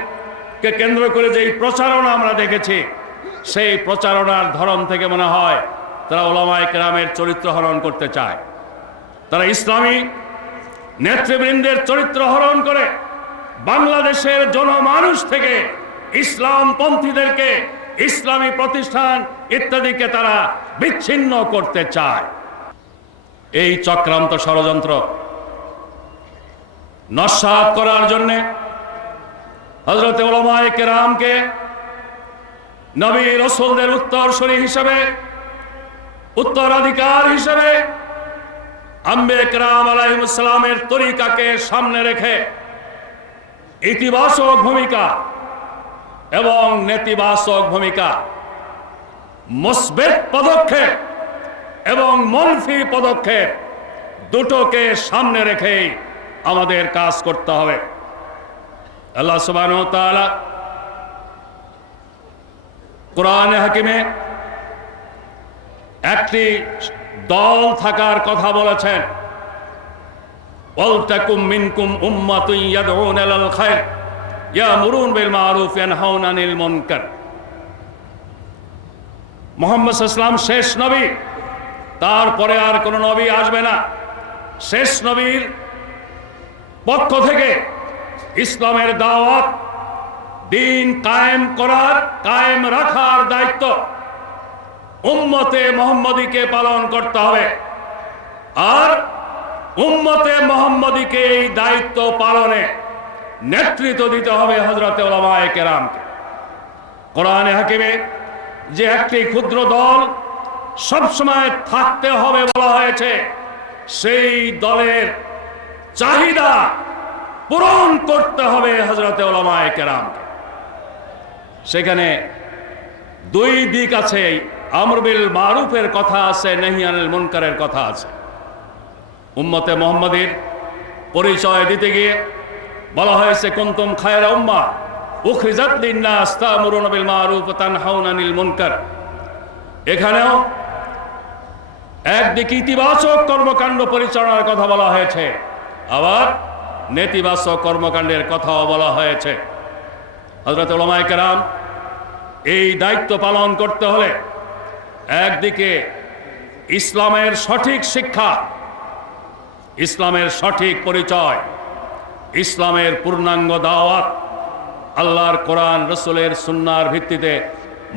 কে কেন্দ্র করে যে প্রচারণা আমরা দেখেছি, সেই প্রচারণার ধরন থেকে মনে হয় তারা ওলামায়ে কেরামের চরিত্র হরণ করতে চায়। তারা ইসলামী নেতৃবৃন্দের চরিত্র হরণ করে বাংলাদেশের জনমানুষ থেকে ইসলামপন্থীদেরকে, ইসলামী প্রতিষ্ঠান ইত্যাদিকে তারা বিচ্ছিন্ন করতে চায়। এই চক্রান্ত ষড়যন্ত্র নস্যাৎ করার জন্যে হযরত উলামায়ে কেরামকে নবী রাসূলদের উত্তরসূরি হিসেবে, উত্তরাধিকার হিসেবে আম্বিয়া কেরাম আলাইহিস সালামের তরিকাকে সামনে রেখে ইতিবাচক ভূমিকা এবং নেতিবাচক ভূমিকা, মুসবিত পদক্ষেপ এবং মনফি পদক্ষেপ দুটোকে সামনে রেখেই আমাদের কাজ করতে হবে। আল্লাহ সুবহানাহু ওয়া তাআলা কোরআনে হাকিমে একটি দল থাকার কথা বলেছেন, ওয়ালতাকুম মিনকুম উম্মাতুন ইয়াদউনা ইলাল খায়র ইয়ামুরুন বিল মারুফ ইয়ানহাউনা আনিল মুনকার। মুহাম্মদ সাল্লাল্লাহু আলাইহি ওয়াসাল্লাম শেষ নবী, তারপরে আর কোন নবী আসবে না। শেষ নবীর পক্ষ থেকে ইসলামের দাওয়াত, দিন কায়েম করার, কায়েম রাখার দায়িত্ব উম্মতে মুহাম্মদীকে পালন করতে হবে। আর উম্মতে মুহাম্মদীকে এই দায়িত্ব পালনে নেতৃত্ব দিতে হবে হযরতে উলামায়ে কেরামকে। কোরআনে হাকিমে যে একটি ক্ষুদ্র দল সবসময় থাকতে হবে বলা হয়েছে, সেই দলের চাহিদা পূরণ করতে হবে হযরতে উলামায়ে কেরামকে। সেখানে দুই দিক আছে, আমর বিল মারুফের কথা আছে, নাহি আনিল মুনকারের কথা আছে। উম্মতে মুহাম্মাদীর পরিচয় দিতে গিয়ে বলা হয়েছে কুনতুম খায়রা উম্মাহ উখরিজাত লিন-নাস তা'মুরুনা বিল মারুফ ওয়া তানহাউনা আনিল মুনকার। এখানেও একদিকে ইতিবাচক কর্মকাণ্ড পরিচালনার কথা বলা হয়েছে, আবার নেতিবাচক কর্মকাণ্ডের কথাও বলা হয়েছে। হযরত উলামায়ে কেরাম এই দায়িত্ব পালন করতে হলে একদিকে ইসলামের সঠিক শিক্ষা, ইসলামের সঠিক পরিচয়, ইসলামের পূর্ণাঙ্গ দাওয়াত আল্লাহর কোরআন রাসূলের সুন্নাহর ভিত্তিতে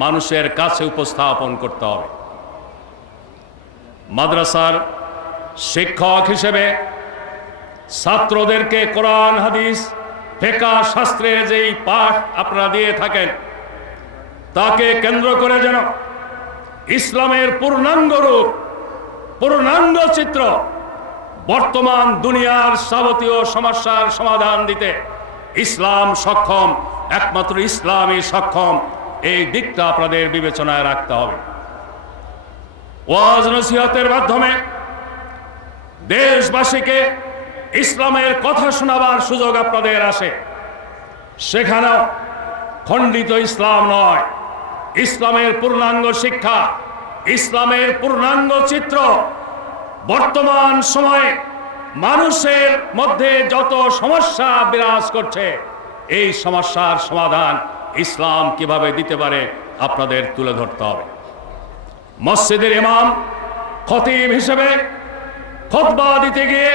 মানুষের কাছে উপস্থাপন করতে হবে। মাদ্রাসার শিক্ষক হিসেবে ছাত্রদেরকে কোরআন হাদিস ফিকহ শাস্ত্রের যেই পাঠ আপনারা দিয়ে থাকেন, তাকে কেন্দ্র করে যেন ইসলামের পূর্ণাঙ্গ রূপ, পূর্ণাঙ্গ চিত্র, বর্তমান দুনিয়ার যাবতীয় সমস্যার সমাধান দিতে ইসলাম সক্ষম, একমাত্র ইসলামই সক্ষম, এই দিকটা আপনাদের বিবেচনায় রাখতে হবে। ওয়াজ নসিহতের মাধ্যমে দেশবাসীকে ইসলামের কথা শোনাবার সুযোগ আপনাদের আসে, সেখানেও খণ্ডিত ইসলাম নয়, ইসলামের পূর্ণাঙ্গ শিক্ষা, ইসলামের পূর্ণাঙ্গ চিত্র, বর্তমান সময়ে মানুষের মধ্যে যত সমস্যা বিরাজ করছে, এই সমস্যার সমাধান ইসলাম কিভাবে দিতে পারে আপনাদের তুলে ধরতে হবে। মসজিদের ইমাম খতিব হিসেবে খুতবা দিতে গিয়ে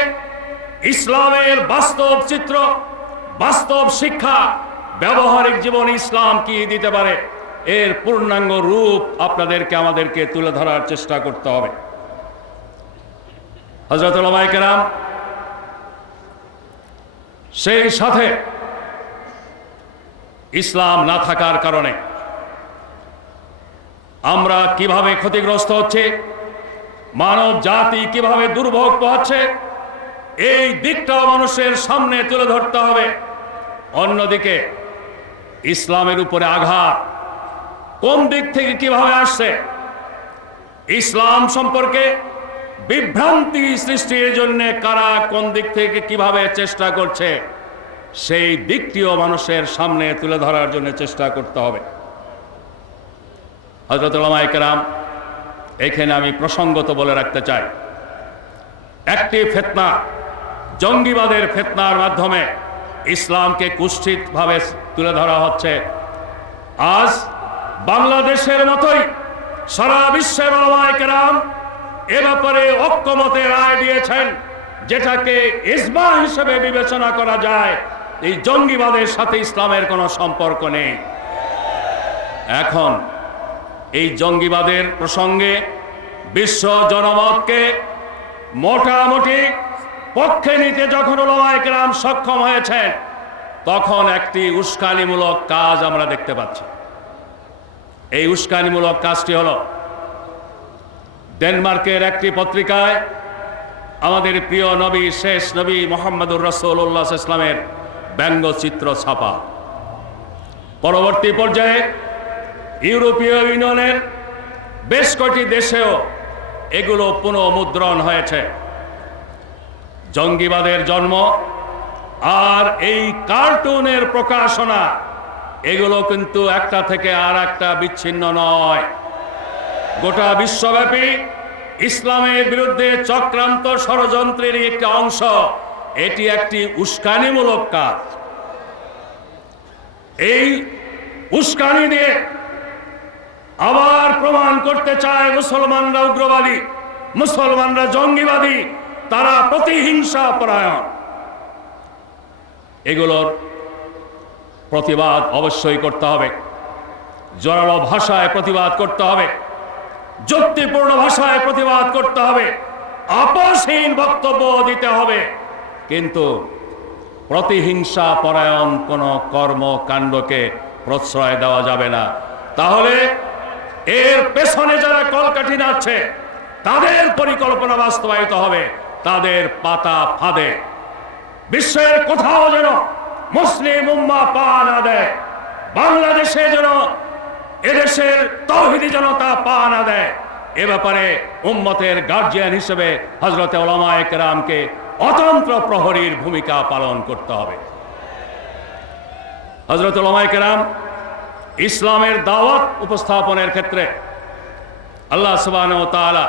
ইসলামের বাস্তব চিত্র, বাস্তব শিক্ষা, ব্যবহারিক জীবন ইসলাম কি দিতে পারে, এর পূর্ণাঙ্গ রূপ আপনাদেরকে আমাদেরকে তুলে ধরার চেষ্টা করতে হবে। হযরত উলামায়ে কেরাম সেই সাথে ইসলাম না থাকার কারণে আমরা কিভাবে ক্ষতিগ্রস্ত হচ্ছে, মানব জাতি কিভাবে দুর্ভোগ পোহাচ্ছে, এই দিকটাও মানুষের সামনে তুলে ধরতে হবে। অন্যদিকে ইসলামের উপরে আঘাত কোন দিক থেকে কিভাবে আসছে, ইসলাম সম্পর্কে বিভ্রান্তি সৃষ্টির জন্য কারা কোন দিক থেকে কিভাবে চেষ্টা করছে, সেই দিকটিও মানুষের সামনে তুলে ধরার জন্য চেষ্টা করতে হবে। হযরত উলামায়ে কেরাম এখানে আমি প্রসঙ্গত বলে রাখতে চাই, একটি ফিতনা, জঙ্গিবাদের ফিতনার মাধ্যমে ইসলামকে কুৎসিতভাবে তুলে ধরা হচ্ছে। আজ বাংলাদেশের মতোই সারা বিশ্বের উলামায়ে কেরাম এ ব্যাপারে ঐক্যমতের রায় দিয়েছেন, যেটাকে ইজমা হিসেবে বিবেচনা করা যায়। এই জঙ্গিবাদের সাথে ইসলামের কোনো সম্পর্ক নেই। এখন এই জঙ্গিবাদের প্রসঙ্গে বিশ্ব জনমতকে মোটামুটি পক্ষে নিতে যখন উলামায়ে কেরাম সক্ষম হয়েছেন, তখন একটি উস্কানিমূলক কাজ আমরা দেখতে পাচ্ছি। এই উস্কানিমূলক কাজটি হলো, ডেনমার্কের একটি পত্রিকায় আমাদের প্রিয় নবী, শেষ নবী মুহাম্মদুর রাসূলুল্লাহ সাল্লাল্লাহু আলাইহি ওয়াসাল্লামের ব্যঙ্গচিত্র ছাপা। পরবর্তী পর্যায়ে ইউরোপীয় ইউনিয়নের বেশ কয়েকটি দেশেও এগুলো পুনঃমুদ্রণ হয়েছে। জঙ্গিবাদের জন্ম আর এই কার্টুনের প্রকাশনা, এগুলো কিন্তু একটা থেকে আর একটা বিচ্ছিন্ন নয়। গোটা বিশ্বব্যাপী ইসলামের বিরুদ্ধে চক্রান্ত ষড়যন্ত্রের একটি অংশ। এটি একটি উস্কানিমূলক কাজ। এই উস্কানি দিয়ে আবার প্রমাণ করতে চায় মুসলমানরা উগ্রবাদী, মুসলমানরা জঙ্গিবাদী, তারা প্রতিহিংসা পরায়ণ। এগুলোর প্রতিবাদ অবশ্যই করতে হবে, জোরালো ভাষায় প্রতিবাদ করতে হবে, যুক্তিপূর্ণ ভাষায় প্রতিবাদ করতে হবে, আপোষহীন বক্তব্য দিতে হবে। কিন্তু প্রতিহিংসা পরায়ণ কোনো কর্মকাণ্ডকে প্রশ্রয় দেওয়া যাবে না। তাহলে এর পেছনে যারা কলকাঠি নাড়ছে, তাদের পরিকল্পনা বাস্তবায়িত হবে, তাদের পাতা ফাঁদে। বিশ্বের কোথাও যেন মুসলিম উম্মাহ পা না দেয়, বাংলাদেশে যেন, এদেশের তাওহীদি জনতা পা না দেয়। এ ব্যাপারে উম্মতের গার্জিয়ান হিসেবে হযরতে উলামায়ে কেরামকে অতন্ত্র প্রহরীর ভূমিকা পালন করতে হবে। হযরতে উলামায়ে কেরাম ইসলামের দাওয়াত উপস্থাপনের ক্ষেত্রে আল্লাহ সুবহানাহু ওয়া তাআলা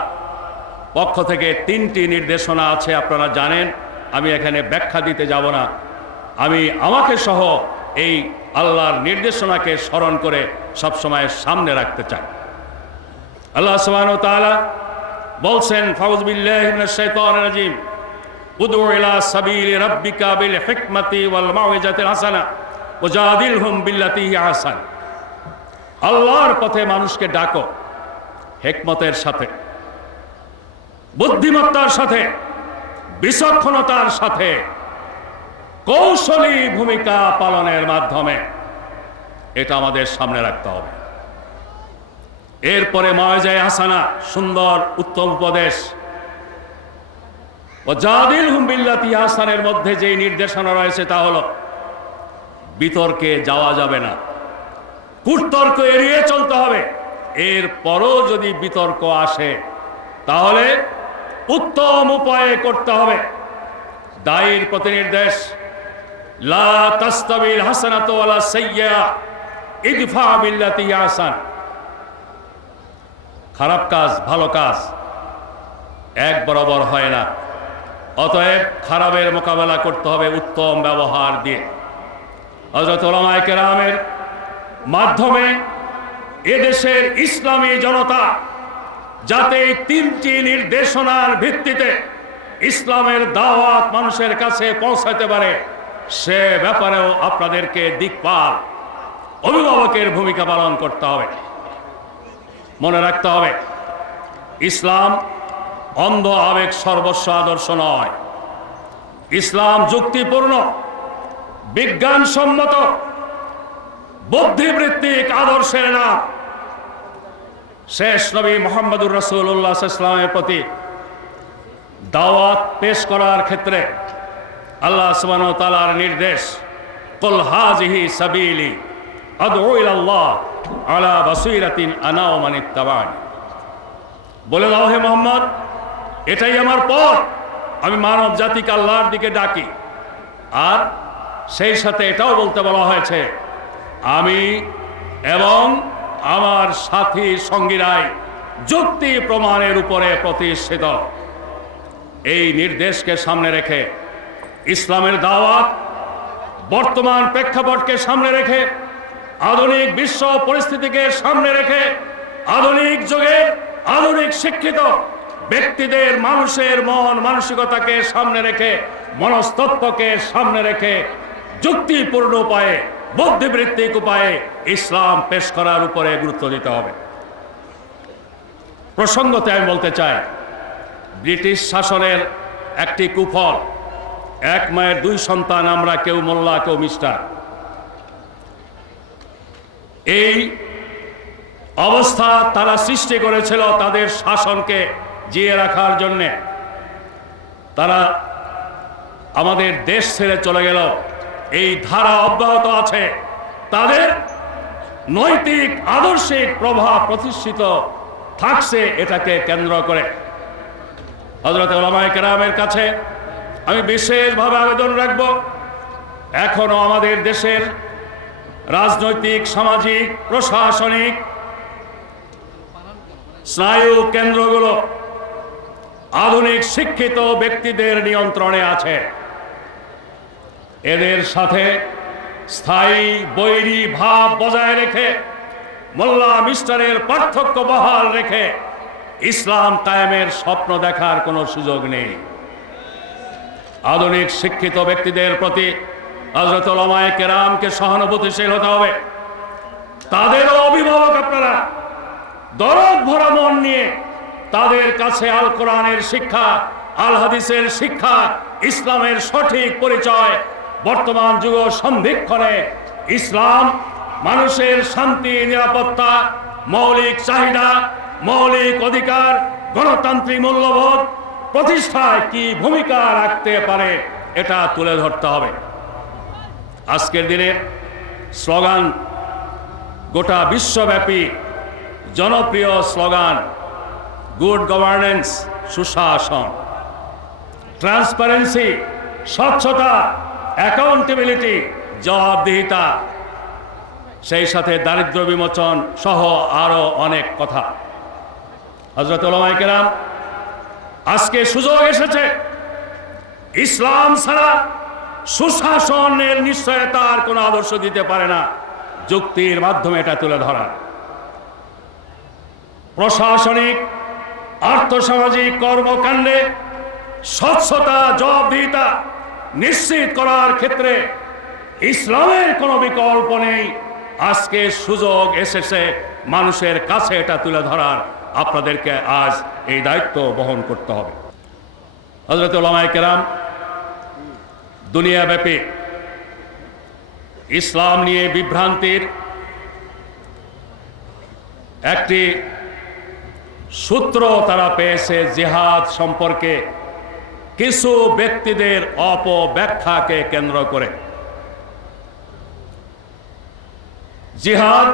পক্ষ থেকে 3টি নির্দেশনা আছে, আপনারা জানেন। আমি এখানে ব্যাখ্যা দিতে যাব না। আমি আমাকে সহ এই আল্লাহর নির্দেশনাকে স্মরণ করে সবসময় সামনে রাখতে চাই। আল্লাহ সুবহানাহু ওয়া তাআলা বলছেন, ফাউযু বিল্লাহি মিনাশ শাইতানির রাজীম, উদউ ইলা সাবিলি রাব্বিকা বিল হিকমাতি ওয়াল মাউইজাতিল হাসানা ওয়াজাদিলহুম বিল্লাতি হিয়া আহসান। আল্লাহর পথে মানুষকে ডাকো হিকমতের সাথে, বুদ্ধিমত্তার সাথে, বিচক্ষণতার সাথে, কৌশলী ভূমিকা পালনের মাধ্যমে। এটা আমাদের সামনে রাখতে হবে। এরপরে মাওয়াইজায়ে হাসানা, সুন্দর উত্তম উপদেশ। ওয়াজাদিলহুম বিল্লাতি হাসানের মধ্যে যে নির্দেশনা রয়েছে তা হলো বিতর্কে যাওয়া যাবে না, কুটতর্ক এড়িয়ে চলতে হবে। এরপরও যদি বিতর্ক আসে তাহলে উত্তম উপায়ে করতে হবে। দায়ীর প্রতি নির্দেশ, লা তাস্তাবিল হাসানাতু ওয়ালা সাইয়্যা ইদফা বিল্লাতি হিয়া আহসান। খারাপ কাজ, ভালো কাজ এক বরাবর হয় না। অতএব খারাপের মোকাবেলা করতে হবে উত্তম ব্যবহার দিয়ে। হযরত উলামায়ে কেরামের মাধ্যমে এদেশের ইসলামী জনতা যাতে এই 3টি নির্দেশনার ভিত্তিতে ইসলামের দাওয়াত মানুষের কাছে পৌঁছাতে পারে, সে ব্যাপারেও আপনাদেরকে দিকপাল, অভিভাবকের ভূমিকা পালন করতে হবে। মনে রাখতে হবে, ইসলাম অন্ধ আবেগ সর্বস্ব আদর্শ নয়। ইসলাম যুক্তিপূর্ণ, বিজ্ঞানসম্মত, বুদ্ধিবৃত্তিক আদর্শের নাম। শেষ নবী মুহাম্মদুর রাসূলুল্লাহ সাল্লাল্লাহু আলাইহি ওয়াসাল্লামের প্রতি দাওয়াত পেশ করার ক্ষেত্রে আল্লাহ সুবহানাহু ওয়া তাআলার নির্দেশ, কুল হাযিহি সাবিলি আদউ ইলাল্লাহ আলা বাসীরাতিন আনা ওয়া মান ইত্তাবা'আনি। বলে দাও হে মুহাম্মদ, এটাই আমার পথ, আমি মানব জাতিকে আল্লাহর দিকে ডাকি। আর সেই সাথে এটাও বলতে বলা হয়েছে, আমি এবং আমার সাথী সঙ্গীরাই যুক্তি প্রমাণের উপরে প্রতিষ্ঠিত। এই নির্দেশকে সামনে রেখে ইসলামের দাওয়াত বর্তমান প্রেক্ষাপটকে সামনে রেখে, আধুনিক বিশ্ব পরিস্থিতিকে সামনে রেখে, আধুনিক যুগে আধুনিক শিক্ষিত ব্যক্তিদের মানুষের মন মানসিকতাকে সামনে রেখে, মনস্তত্ত্বকে সামনে রেখে যুক্তিপূর্ণ উপায়ে, বুদ্ধিবৃত্তিক উপায়ে ইসলাম পেশ করার উপরে গুরুত্ব দিতে হবে। প্রসঙ্গতে আমি বলতে চাই, ব্রিটিশ শাসনের একটি কুফল এক মায়ের দুই সন্তান আমরা, কেউ মোল্লা কেউ মিস্টার। এই অবস্থা তারা সৃষ্টি করেছিল তাদের শাসনকে জিয়ে রাখার জন্যে। তারা আমাদের দেশ ছেড়ে চলে গেল, এই ধারা অব্যাহত আছে। তাদের নৈতিক আদর্শিক প্রভাব প্রতিষ্ঠিত থাকছে এটাকে কেন্দ্র করে। হযরত উলামায়ে কেরামের কাছে আমি বিশেষভাবে আবেদন রাখব, এখনো আমাদের দেশের রাজনৈতিক, সামাজিক, প্রশাসনিক স্নায়ু কেন্দ্রগুলো আধুনিক শিক্ষিত ব্যক্তিদের নিয়ন্ত্রণে আছে। এদের সাথে স্থায়ী বৈরী ভাব বজায় রেখে, মোল্লা মিস্টারের পার্থক্য বহাল রেখে ইসলাম কায়েমের স্বপ্ন দেখার কোনো সুযোগ নেই। আধুনিক শিক্ষিত ব্যক্তিদের প্রতি হযরত উলামায়ে কেরামকে সহানুভূতিশীল হতে হবে। তাদেরও অভিভাবক আপনারা, দরদ ভরা মন নিয়ে তাদের কাছে আল কোরআনের শিক্ষা, আল হাদিসের শিক্ষা, ইসলামের সঠিক পরিচয়, বর্তমান যুগ সন্ধিক্ষণে ইসলাম মানুষের শান্তি, নিরাপত্তা, মৌলিক চাহিদা, মৌলিক অধিকার, গণতান্ত্রিক মূল্যবোধ প্রতিষ্ঠায় কি ভূমিকা রাখতে পারে এটা তুলে ধরতে হবে। আজকের দিনের স্লোগান, গোটা বিশ্বব্যাপী জনপ্রিয় স্লোগান, গুড গভর্নেন্স, সুশাসন, ট্রান্সপারেন্সি, স্বচ্ছতা, অ্যাকাউন্টেবিলিটি, জবাবদিহিতা, সেই সাথে দারিদ্র বিমোচন সহ আরো অনেক কথা। হযরত উলামায়ে কেরাম, আজকে সুযোগ এসেছে ইসলাম ছাড়া সুশাসনের নিশ্চয়তার কোনো আদর্শ দিতে পারে না, যুক্তির মাধ্যমে এটা তুলে ধরা। প্রশাসনিক, আর্থসামাজিক কর্মকাণ্ডে স্বচ্ছতা, জবাবদিহিতা নিশ্চিত করার ক্ষেত্রে ইসলামের কোনো বিকল্প নেই। আজকে সুযোগ এসেছে মানুষের কাছে এটা তুলে ধরার। আপনাদেরকে আজ এই দায়িত্ব বহন করতে হবে। হযরত উলামায়ে কেরাম দুনিয়াব্যাপী ইসলাম নিয়ে বিভ্রান্তির একটি সূত্র তারা পেয়েছে জিহাদ সম্পর্কে কিছু ব্যক্তিদের অপব্যাখ্যাকে কেন্দ্র করে। জিহাদ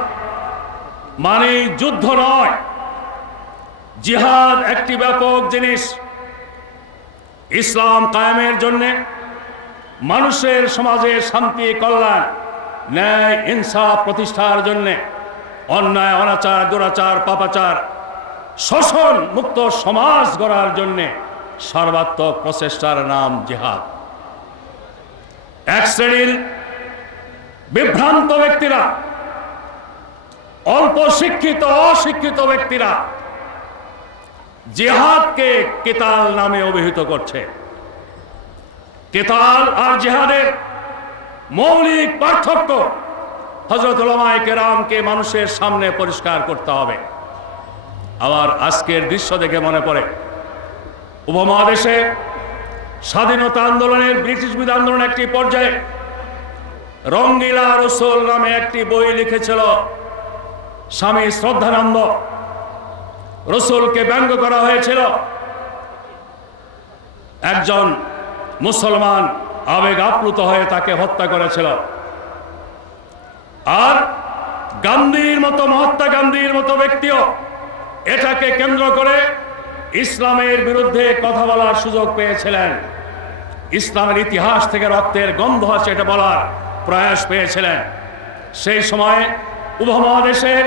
মানে যুদ্ধ নয়, জিহাদ একটি ব্যাপক জিনিস। ইসলাম কায়েমের জন্য, মানুষের সমাজে শান্তি, কল্যাণ, ন্যায়, ইনসাফ প্রতিষ্ঠার জন্য, অন্যায়, অনাচার, দুরাচার, পাপাচার, শোষণ মুক্ত সমাজ গড়ার জন্য সর্বাত্মক প্রচেষ্টার নাম জিহাদ। এক শ্রেণীর বিভ্রান্ত ব্যক্তিরা, অল্প শিক্ষিত, অশিক্ষিত ব্যক্তিরা জিহাদকে কিতাল নামে অভিহিত করছে। কিতাল আর জিহাদের মৌলিক পার্থক্য হযরত উলামায়ে কেরামকে মানুষের সামনে পরিষ্কার করতে হবে। আবার আজকের দৃশ্য দেখে মনে পড়ে, উপমহাদেশে স্বাধীনতা আন্দোলনের, ব্রিটিশ বিরোধী আন্দোলনের একটি পর্যায়ে রঙ্গিলা রসুল নামে একটি বই লিখেছিল স্বামী শ্রদ্ধানন্দ। রসুলকে ব্যঙ্গ করা হয়েছিল। একজন মুসলমান আবেগ আপ্লুত হয়ে তাকে হত্যা করেছিল। আর গান্ধীর মতো, মহাত্মা গান্ধীর মতো ব্যক্তিও এটাকে কেন্দ্র করে ইসলামের বিরুদ্ধে কথা বলার সুযোগ পেয়েছিলেন। ইসলামের ইতিহাস থেকে রক্তের গন্ধ আছে এটা বলার প্রয়াস পেয়েছিলেন। সেই সময় উপমহাদেশের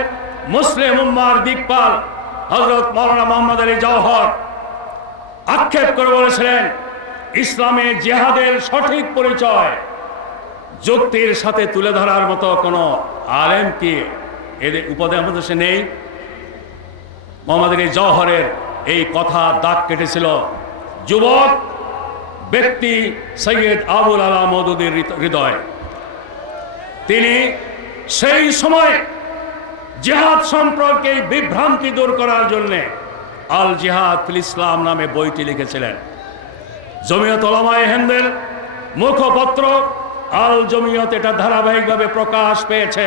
মুসলিম উম্মার দিকপাল হযরত মাওলানা মুহাম্মদ আলী জওহর আক্ষেপ করে বলেছিলেন, ইসলামে জিহাদের সঠিক পরিচয় যুক্তির সাথে তুলে ধরার মতো কোনো আলেম কি এদের উপদেশে নেই? মুহাম্মদ আলী জওহরের এই কথা দাগ কেটেছিল যুবক ব্যক্তি সৈয়দ আবুল আলা মওদুদীর হৃদয়। তিনি সেই সময় জিহাদ সম্পর্কে বিভ্রান্তি দূর করার জন্য আল জিহাদ ফিল ইসলাম নামে বইটি লিখেছিলেন। জমিয়ত উলামায়ে হিন্দের মুখপত্র আল জমিয়ত এটা ধারাবাহিকভাবে প্রকাশ পেয়েছে।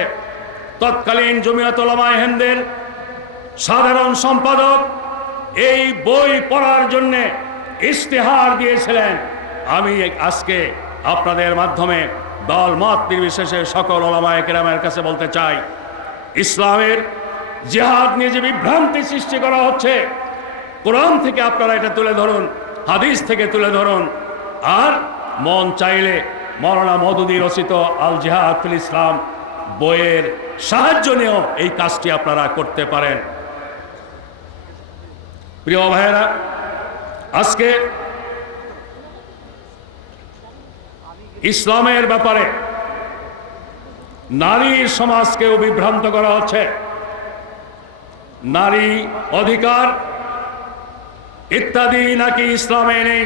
তৎকালীন জমিয়ত উলামায়ে হিন্দের সাধারণ সম্পাদক এই বই পড়ার জন্যে ইশতেহার দিয়েছিলেন। আমি আজকে আপনাদের মাধ্যমে দল মত নির্বিশেষে সকল উলামায়ে কেরামের কাছে বলতে চাই, ইসলামের জিহাদ নিয়ে যে বিভ্রান্তি সৃষ্টি করা হচ্ছে, কোরআন থেকে আপনারা এটা তুলে ধরুন, হাদিস থেকে তুলে ধরুন, আর মন চাইলে মৌলানা মওদুদী রচিত আল জিহাদ ফিল ইসলাম বইয়ের সাহায্য নিয়েও এই কাজটি আপনারা করতে পারেন। প্রিয় ভাইয়েরা, আজকে ইসলামের ব্যাপারে নারীর সমাজকেও বিভ্রান্ত করা হচ্ছে। নারী অধিকার ইত্যাদি নাকি ইসলামে নেই।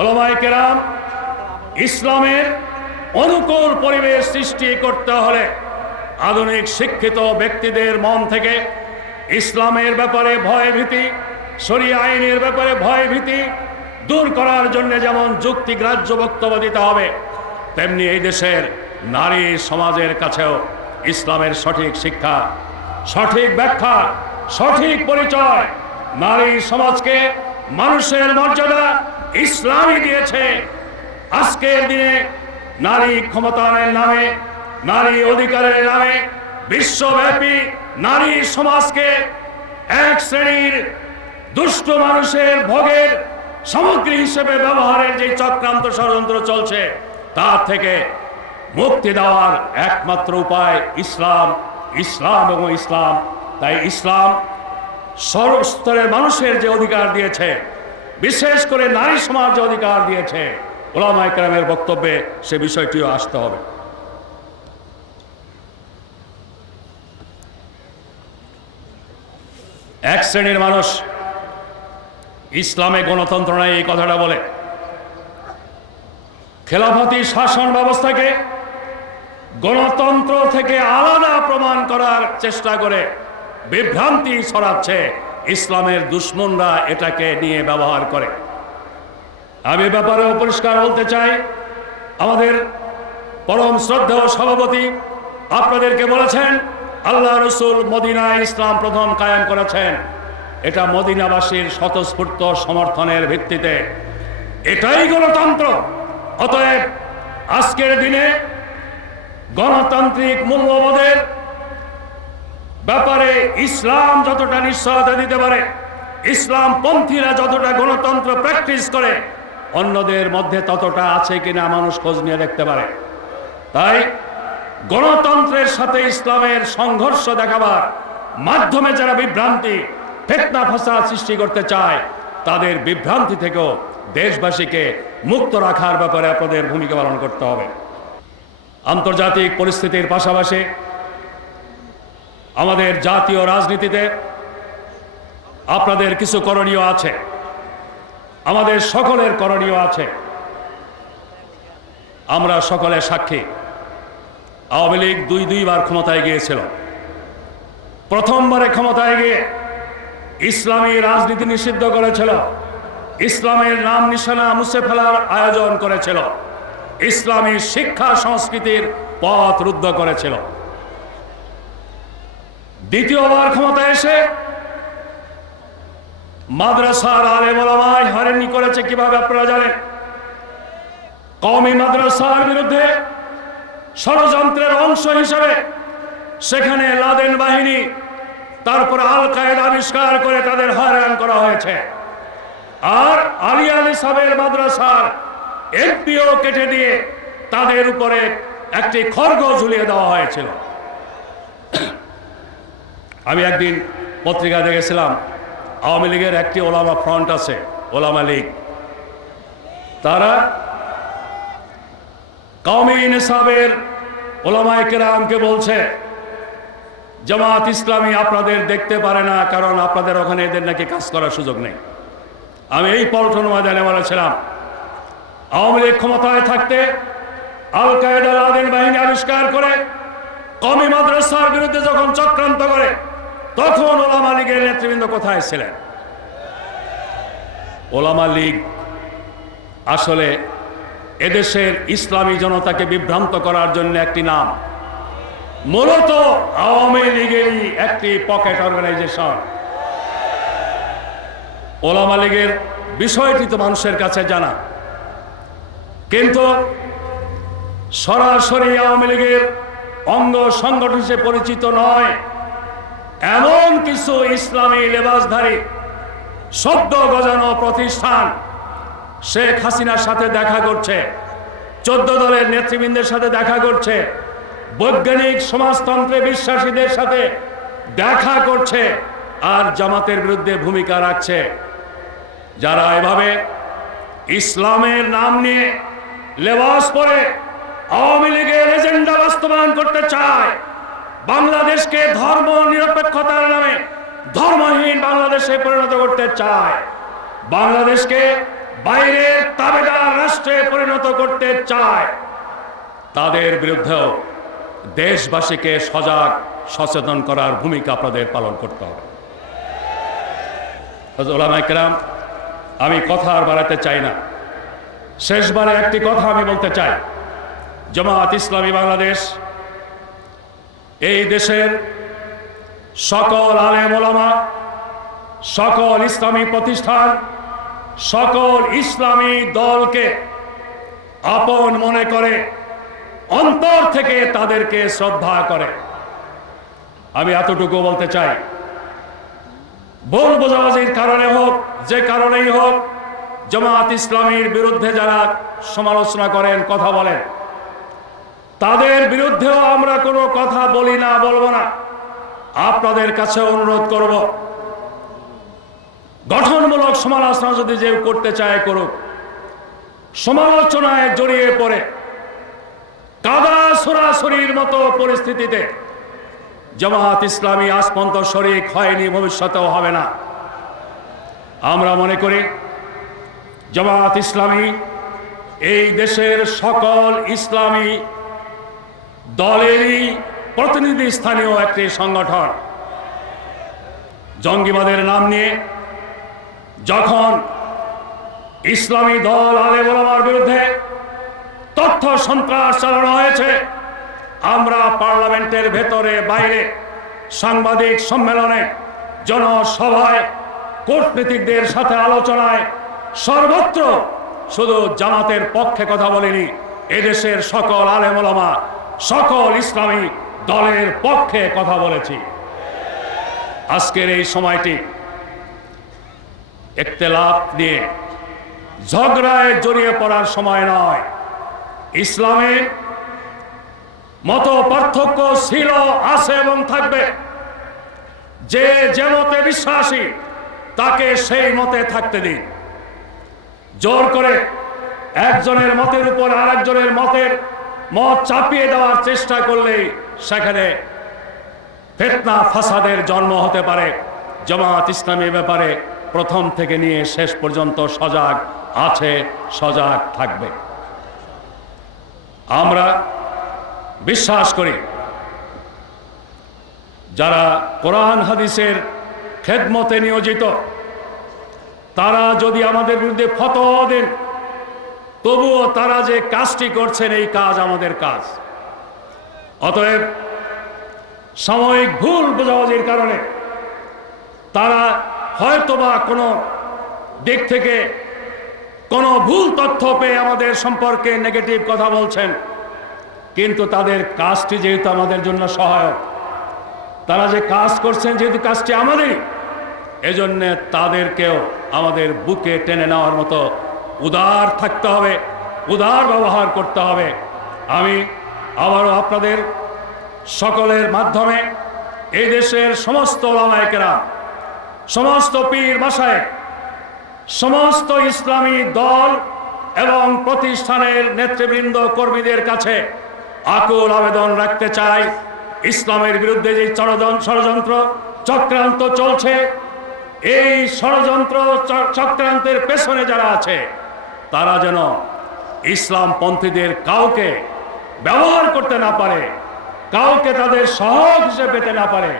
উলামায়ে কেরাম ইসলামের অনুকূল পরিবেশ সৃষ্টি করতে হলে আধুনিক শিক্ষিত ব্যক্তিদের মন থেকে ইসলামের ব্যাপারে ভয় ভীতি, শরিয়া আইনের ব্যাপারে ভয় ভীতি দূর করার জন্য যেমন যুক্তিগ্রাহ্য বক্তব্য দিতে হবে, তেমনি এই দেশের নারী সমাজের কাছেও ইসলামের সঠিক শিক্ষা, সঠিক ব্যাখ্যা, সঠিক পরিচয়, নারী সমাজকে মানুষের মর্যাদা ইসলামই দিয়েছে। আজকের দিনে নারী ক্ষমতায়নের নামে, নারী অধিকারের নামে বিশ্বব্যাপী নারী সমাজকে এক শ্রেণীর দুষ্ট মানুষের ভোগের সামগ্রী হিসেবে ব্যবহারের যে চক্রান্ত ষড়যন্ত্র চলছে, তার থেকে মুক্তি দেওয়ার একমাত্র উপায় ইসলাম, ইসলাম এবং ইসলাম। তাই ইসলাম সর্বস্তরের মানুষের যে অধিকার দিয়েছে, বিশেষ করে নারী সমাজ যে অধিকার দিয়েছে, উলামায়ে কেরামের বক্তব্যে সে বিষয়টিও আসতে হবে। এক শ্রেণীর মানুষ ইসলামে গণতন্ত্র নাই এই কথাটা বলে খেলাফতি শাসন ব্যবস্থাকে গণতন্ত্র থেকে আলাদা প্রমাণ করার চেষ্টা করে বিভ্রান্তি ছড়াচ্ছে। ইসলামের দুশমনরা এটাকে নিয়ে ব্যবহার করে। আমি ব্যাপারে পরিষ্কার বলতে চাই, আমাদের পরম শ্রদ্ধেয় সভাপতি আপনাদেরকে বলেছেন আল্লাহ রসুল মদিনায় ইসলাম প্রথম কায়েম করেছেন। এটা মদিনাবাসীর স্বতঃস্ফূর্ত সমর্থনের ভিত্তিতে, এটাই গণতন্ত্র। অতএব আজকের দিনে গণতান্ত্রিক মূল্যবোধের ব্যাপারে ইসলাম যতটা নিশ্চয়তা দিতে পারে, ইসলাম পন্থীরা যতটা গণতন্ত্র প্র্যাকটিস করে, অন্যদের মধ্যে ততটা আছে কিনা মানুষ খোঁজ নিয়ে দেখতে পারে। তাই গণতন্ত্রের সাথে ইসলামের সংঘর্ষ দেখাবার মাধ্যমে যারা বিভ্রান্তি, ফিতনা ফাসাদ সৃষ্টি করতে চায়, তাদের বিভ্রান্তি থেকেও দেশবাসীকে মুক্ত রাখার ব্যাপারে আপনাদের ভূমিকা পালন করতে হবে। আন্তর্জাতিক পরিস্থিতির পাশাপাশি আমাদের জাতীয় রাজনীতিতে আপনাদের কিছু করণীয় আছে, আমাদের সকলের করণীয় আছে। আমরা সকলে সাক্ষী, আওয়ামী লীগ দুইবার ক্ষমতায় গিয়েছিল। প্রথমবারে ক্ষমতায় গিয়ে ইসলামী রাজনীতি নিষিদ্ধ করেছিল, ইসলামের নাম নিশানা মুছে ফেলার আয়োজন করেছিল, ইসলামী শিক্ষা সংস্কৃতির পথ রুদ্ধ করেছিল। দ্বিতীয়বার ক্ষমতায় এসে মাদ্রাসার আলেম ওলামায় হয়রানি করেছে। কিভাবে আপনারা জানেন? কওমি মাদ্রাসার বিরুদ্ধে ষড়যন্ত্রের অংশ হিসেবে সেখানে লাদেন বাহিনী, তারপর আল কায়েদা আবিষ্কার করে তাদের হয়রান করা হয়েছে। আর আলিয়া সাহেবের মাদ্রাসার এমপিও কেটে দিয়ে তাদের উপরে একটি খড়গ ঝুলিয়ে দেওয়া হয়েছিল। আমি একদিন পত্রিকা দেখেছিলাম, আওয়ামী লীগের একটি ওলামা ফ্রন্ট আছে, ওলামা লীগ, তারা কওমি নিসাবের ওলামায়ে কেরামকে বলছে জামাত ইসলামী আপনাদের দেখতে পারে না, কারণ আপনাদের ওখানে এদের নাকি কাজ করার সুযোগ নেই। আমি এই পল্টন ময়দানে বলেছিলাম, আওয়ামী লীগ ক্ষমতায় থাকতে আল কায়েদা লাদেন বাহিনী আবিষ্কার করে কওমি মাদ্রাসার বিরুদ্ধে যখন চক্রান্ত করে, তখন ওলামা লীগের নেতৃবৃন্দ কোথায় ছিলেন? ওলামা লীগ আসলে এদেশের ইসলামী জনতাকে বিভ্রান্ত করার জন্য একটি নাম, মূলত আওয়ামী লীগেরই একটি পকেট অর্গানাইজেশন। ওলামা লীগের বিষয়টি তো মানুষের কাছে জানা, কিন্তু সরাসরি আওয়ামী লীগের অঙ্গ সংগঠন হিসেবে পরিচিত নয় এমন কিছু ইসলামী লেবাসধারী সদ্য গজানো প্রতিষ্ঠান শেখ হাসিনার সাথে দেখা করছে, 14 দলের নেতৃবৃন্দের সাথে দেখা করছে, বৈজ্ঞানিক সমাজতন্ত্রে বিশ্বাসীদের সাথে দেখা করছে, আর জামাতের বিরুদ্ধে ভূমিকা রাখছে। যারা এভাবে ইসলামের নাম নিয়ে লেবাস পরে আওয়ামী লীগের এজেন্ডা বাস্তবায়ন করতে চায়, বাংলাদেশকে ধর্ম নিরপেক্ষতার নামে ধর্মহীন বাংলাদেশে পরিণত করতে চায়, বাংলাদেশকে বাইরের তাবেদার রাষ্ট্রে পরিণত করতে চায়, তাদের বিরুদ্ধেও দেশবাসীকে সজাগ সচেতন করার ভূমিকা আপনাদের পালন করতে হবে। ওলামায়ে কেরাম, আমি কথা আর বাড়াতে চাই না, শেষবারে একটি কথা আমি বলতে চাই। জামাত ইসলামী বাংলাদেশ এই দেশের সকল আলেম ওলামা, সকল ইসলামী প্রতিষ্ঠান, সকল ইসলামী দলকে আপন মনে করে, অন্তর থেকে তাদেরকে শ্রদ্ধা করে। আমি এতটুকু বলতে চাই, ভুল বোঝাবুঝির কারণে হোক, যে কারণেই হোক, জামাত ইসলামীর বিরুদ্ধে যারা সমালোচনা করেন, কথা বলেন, তাদের বিরুদ্ধেও আমরা কোনো কথা বলি না, বলবো না। আপনাদের কাছে অনুরোধ করব, গঠনমূলক সমালোচনা যদি যে করতে চায় করুক, সমালোচনায় জড়িয়ে পড়ে কাদা সরাসরির মতো পরিস্থিতিতে জামাত ইসলামী আজ পর্যন্ত শরিক হয়নি, ভবিষ্যতেও হবে না। আমরা মনে করি জামাত ইসলামী এই দেশের সকল ইসলামী দলেরই প্রতিনিধি স্থানীয় একটি সংগঠন। জঙ্গিবাদের নাম নিয়ে যখন ইসলামী দল আলেম ওলামার বিরুদ্ধে তথ্য সন্ত্রাস চালানো হয়েছে, আমরা পার্লামেন্টের ভেতরে বাইরে, সাংবাদিক সম্মেলনে, জনসভায়, কূটনীতিকদের সাথে আলোচনায়, সর্বত্র শুধু জামাতের পক্ষে কথা বলিনি, এদেশের সকল আলেম ওলামা, সকল ইসলামী দলের পক্ষে কথা বলেছি। আজকের এই সময়টি ইখতিলাফ নিয়ে ঝগড়ায় জড়িয়ে পড়ার সময় নয়। ইসলামের মত পার্থক্য ছিল, আছে এবং থাকবে। যে যে মতে বিশ্বাসী তাকে সেই মতে থাকতে দিন। জোর করে একজনের মতের উপর আরেকজনের মত চাপিয়ে দেওয়ার চেষ্টা করলেই সেখানে ফিতনা ফাসাদের জন্ম হতে পারে। জামাত ইসলামী ব্যাপারে প্রথম থেকে নিয়ে শেষ পর্যন্ত সজাগ আছে, সজাগ থাকবে। আমরা বিশ্বাস করি যারা কোরআন হাদিসের খেদমতে নিয়োজিত, তারা যদি আমাদের বিরুদ্ধে ফতোয়া দেন, তবুও তারা যে কাজটি করছেন এই কাজ আমাদের কাজ। অতএব সাময়িক ভুল বোঝাবুঝির কারণে তারা হয়তোবা কোনো দিক থেকে কোনো ভুল তথ্য পেয়ে আমাদের সম্পর্কে নেগেটিভ কথা বলছেন, কিন্তু তাদের কাজটি যেহেতু আমাদের জন্য সহায়ক, তারা যে কাজ করছেন যেহেতু কাজটি আমাদেরই, এজন্য তাদেরকেও আমাদের বুকে টেনে নেওয়ার মতো উদার থাকতে হবে, উদার ব্যবহার করতে হবে। আমি আবারও আপনাদের সকলের মাধ্যমে এই দেশের সমস্ত ওলামায়ে কেরাম, সমস্ত পীর মাশায়েখ, সমস্ত ইসলামী দল এবং প্রতিষ্ঠানের নেতৃবৃন্দ কর্মীদের কাছে আকুল আবেদন রাখতে চাই, ইসলামের বিরুদ্ধে যে ষড়যন্ত্র চক্রান্ত চলছে, এই ষড়যন্ত্র চক্রান্তের পেছনে যারা আছে তারা যেন ইসলামপন্থীদের কাউকে ব্যবহার করতে না পারে, কাউকে তাদের সহায়ক হিসেবে পেতে না পারে,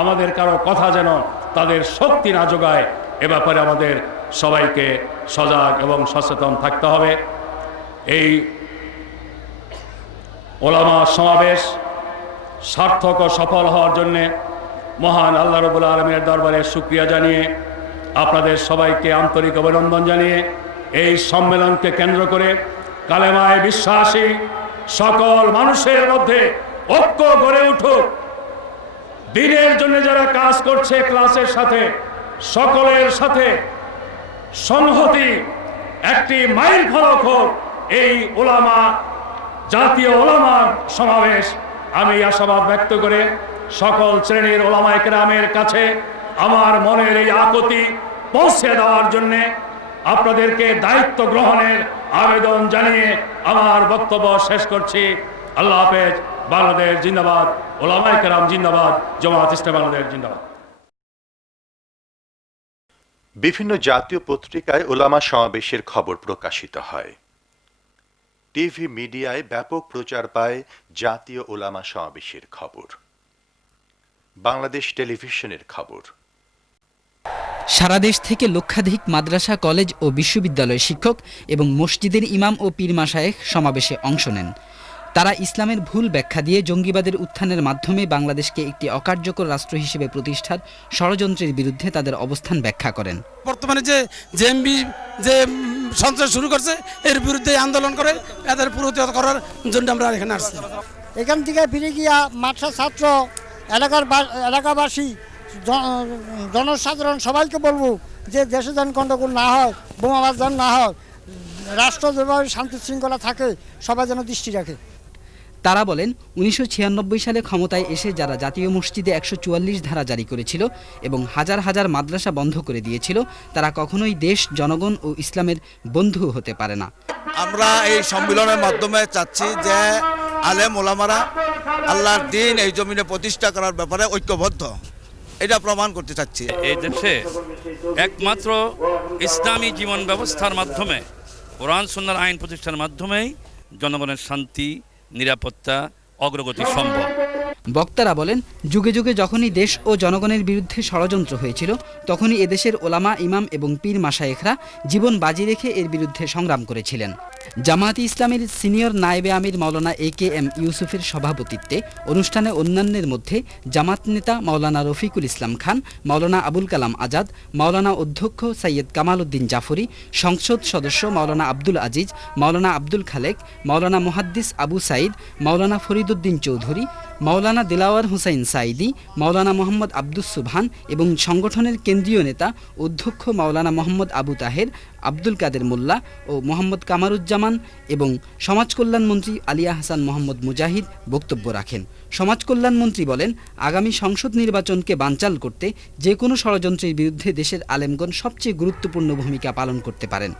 আমাদের কারো কথা যেন তাদের শক্তি না যোগায়। এ ব্যাপারে আমাদের সবাইকে সজাগ এবং সচেতন থাকতে হবে। এই ওলামা সমাবেশ সার্থক ও সফল হওয়ার জন্যে মহান আল্লাহ রাব্বুল আলামিনের দরবারে শুকরিয়া জানিয়ে আপনাদের সবাইকে আন্তরিক অভিনন্দন জানিয়ে এই সম্মেলনকে কেন্দ্র করে কালেমায় বিশ্বাসী সকল মানুষের মধ্যে ঐক্য গড়ে উঠুক। দিনের জন্য যারা কাজ করছে ক্লাসের সাথে সকলের সাথে সংহতি একটি মাইল ফলক হোক এই ওলামা জাতীয় ওলামা সমাবেশ। আমি আশাবাদ ব্যক্ত করে সকল শ্রেণীর ওলামায়ে কেরামের কাছে আমার মনের এই আকুতি পৌঁছে দেওয়ার জন্যে আপনাদেরকে দায়িত্ব গ্রহণের আবেদন জানিয়ে আমার বক্তব্য শেষ করছি। আল্লাহ হাফেজ। বাংলাদেশ জিন্দাবাদ, ওলামায়ে কেরাম জিন্দাবাদ, জামাত ইসলামী বাংলাদেশ জিন্দাবাদ। বিভিন্ন জাতীয় পত্রিকায় ওলামা সমাবেশের খবর প্রকাশিত হয়। টিভি মিডিয়ায় ব্যাপক প্রচার পায় জাতীয় ওলামা সমাবেশের খবর। বাংলাদেশ টেলিভিশনের খবর। সারা দেশ থেকে লক্ষাধিক মাদ্রাসা, কলেজ ও বিশ্ববিদ্যালয় শিক্ষক এবং মসজিদের ইমাম ও পীর মাশায়েখ সমাবেশে অংশ নেন। তারা ইসলামের ভুল ব্যাখ্যা দিয়ে জঙ্গিবাদের উত্থানের মাধ্যমে বাংলাদেশকে একটি অকার্যকর রাষ্ট্র হিসেবে প্রতিষ্ঠার ষড়যন্ত্রের বিরুদ্ধে তাদের অবস্থান ব্যাখ্যা করেন। বর্তমানে যে জেএমবি যে সন্ত্রাস শুরু করছে এর বিরুদ্ধে আন্দোলন করে এদের প্রতিহত করার জন্য আমরা এখানে আসছি। এখান থেকে ফিরে গিয়া মাদ্রাসা ছাত্র এলাকাবাসী জনসাধারণ সবাইকে বলবো যে দেশে যেন গণ্ডগোল না হয়, বোমাবাজ যেন না হয়, রাষ্ট্র যেভাবে শান্তি শৃঙ্খলা থাকে সবাই যেন দৃষ্টি রাখে। তারা বলেন 1996 সালে ক্ষমতায় এসে যারা জাতীয় মসজিদে 144 ধারা জারি করেছিল এবং হাজার হাজার মাদ্রাসা বন্ধ করে দিয়েছিল তারা কখনোই দেশ, জনগণ ও ইসলামের বন্ধু হতে পারে না। আমরা এই সম্মেলনের মাধ্যমে চাচ্ছি যে আলেম ওলামারা আল্লাহর দ্বীন এই জমিনে প্রতিষ্ঠা করার ব্যাপারে ঐক্যবদ্ধ, এটা প্রমাণ করতে চাচ্ছি। এই দেশে একমাত্র ইসলামী জীবন ব্যবস্থার মাধ্যমে, কোরআন সুন্নাহর আইন প্রতিষ্ঠার মাধ্যমেই জনগণের শান্তি, নিরাপত্তা, অগ্রগতি সম্ভব। বক্তারা বলেন যুগে যুগে যখনই দেশ ও জনগণের বিরুদ্ধে ষড়যন্ত্র হয়েছিল তখনই এদেশের ওলামা, ইমাম এবং পীর মাশায়েখরা জীবন বাজি রেখে এর বিরুদ্ধে সংগ্রাম করেছিলেন। জামায়াতে ইসলামীর সিনিয়র নায়েবে আমির মাওলানা AKM ইউসুফের সভাপতিত্বে অনুষ্ঠানে অন্যান্যের মধ্যে জামাত নেতা মাওলানা রফিকুল ইসলাম খান, মাওলানা আবুল কালাম আজাদ, মাওলানা অধ্যক্ষ সৈয়দ কামাল উদ্দিন জাফরি, সংসদ সদস্য মাওলানা আব্দুল আজিজ, মাওলানা আব্দুল খালেক, মাওলানা মুহাদ্দিস আবু সাইদ, মাওলানা ফরিদউদ্দিন চৌধুরী, মাওলানা দিলাওয়ার হুসাইন সাইদি, মাওলানা মোহাম্মদ আব্দুস সুবহান এবং সংগঠনের কেন্দ্রীয় নেতা অধ্যক্ষ মাওলানা মোহাম্মদ আবু তাহের, আব্দুল কাদের মোল্লা ও মোহাম্মদ কামারুজ্জামান এবং সমাজ কল্যাণ মন্ত্রী আলিয়া হাসান মোহাম্মদ মুজাহিদ বক্তব্য রাখেন। সমাজ কল্যাণ মন্ত্রী বলেন, আগামী সংসদ নির্বাচনকে বানচাল করতে যে কোনো ষড়যন্ত্রের বিরুদ্ধে দেশের আলেমগণ সবচেয়ে গুরুত্বপূর্ণ ভূমিকা পালন করতে পারেন।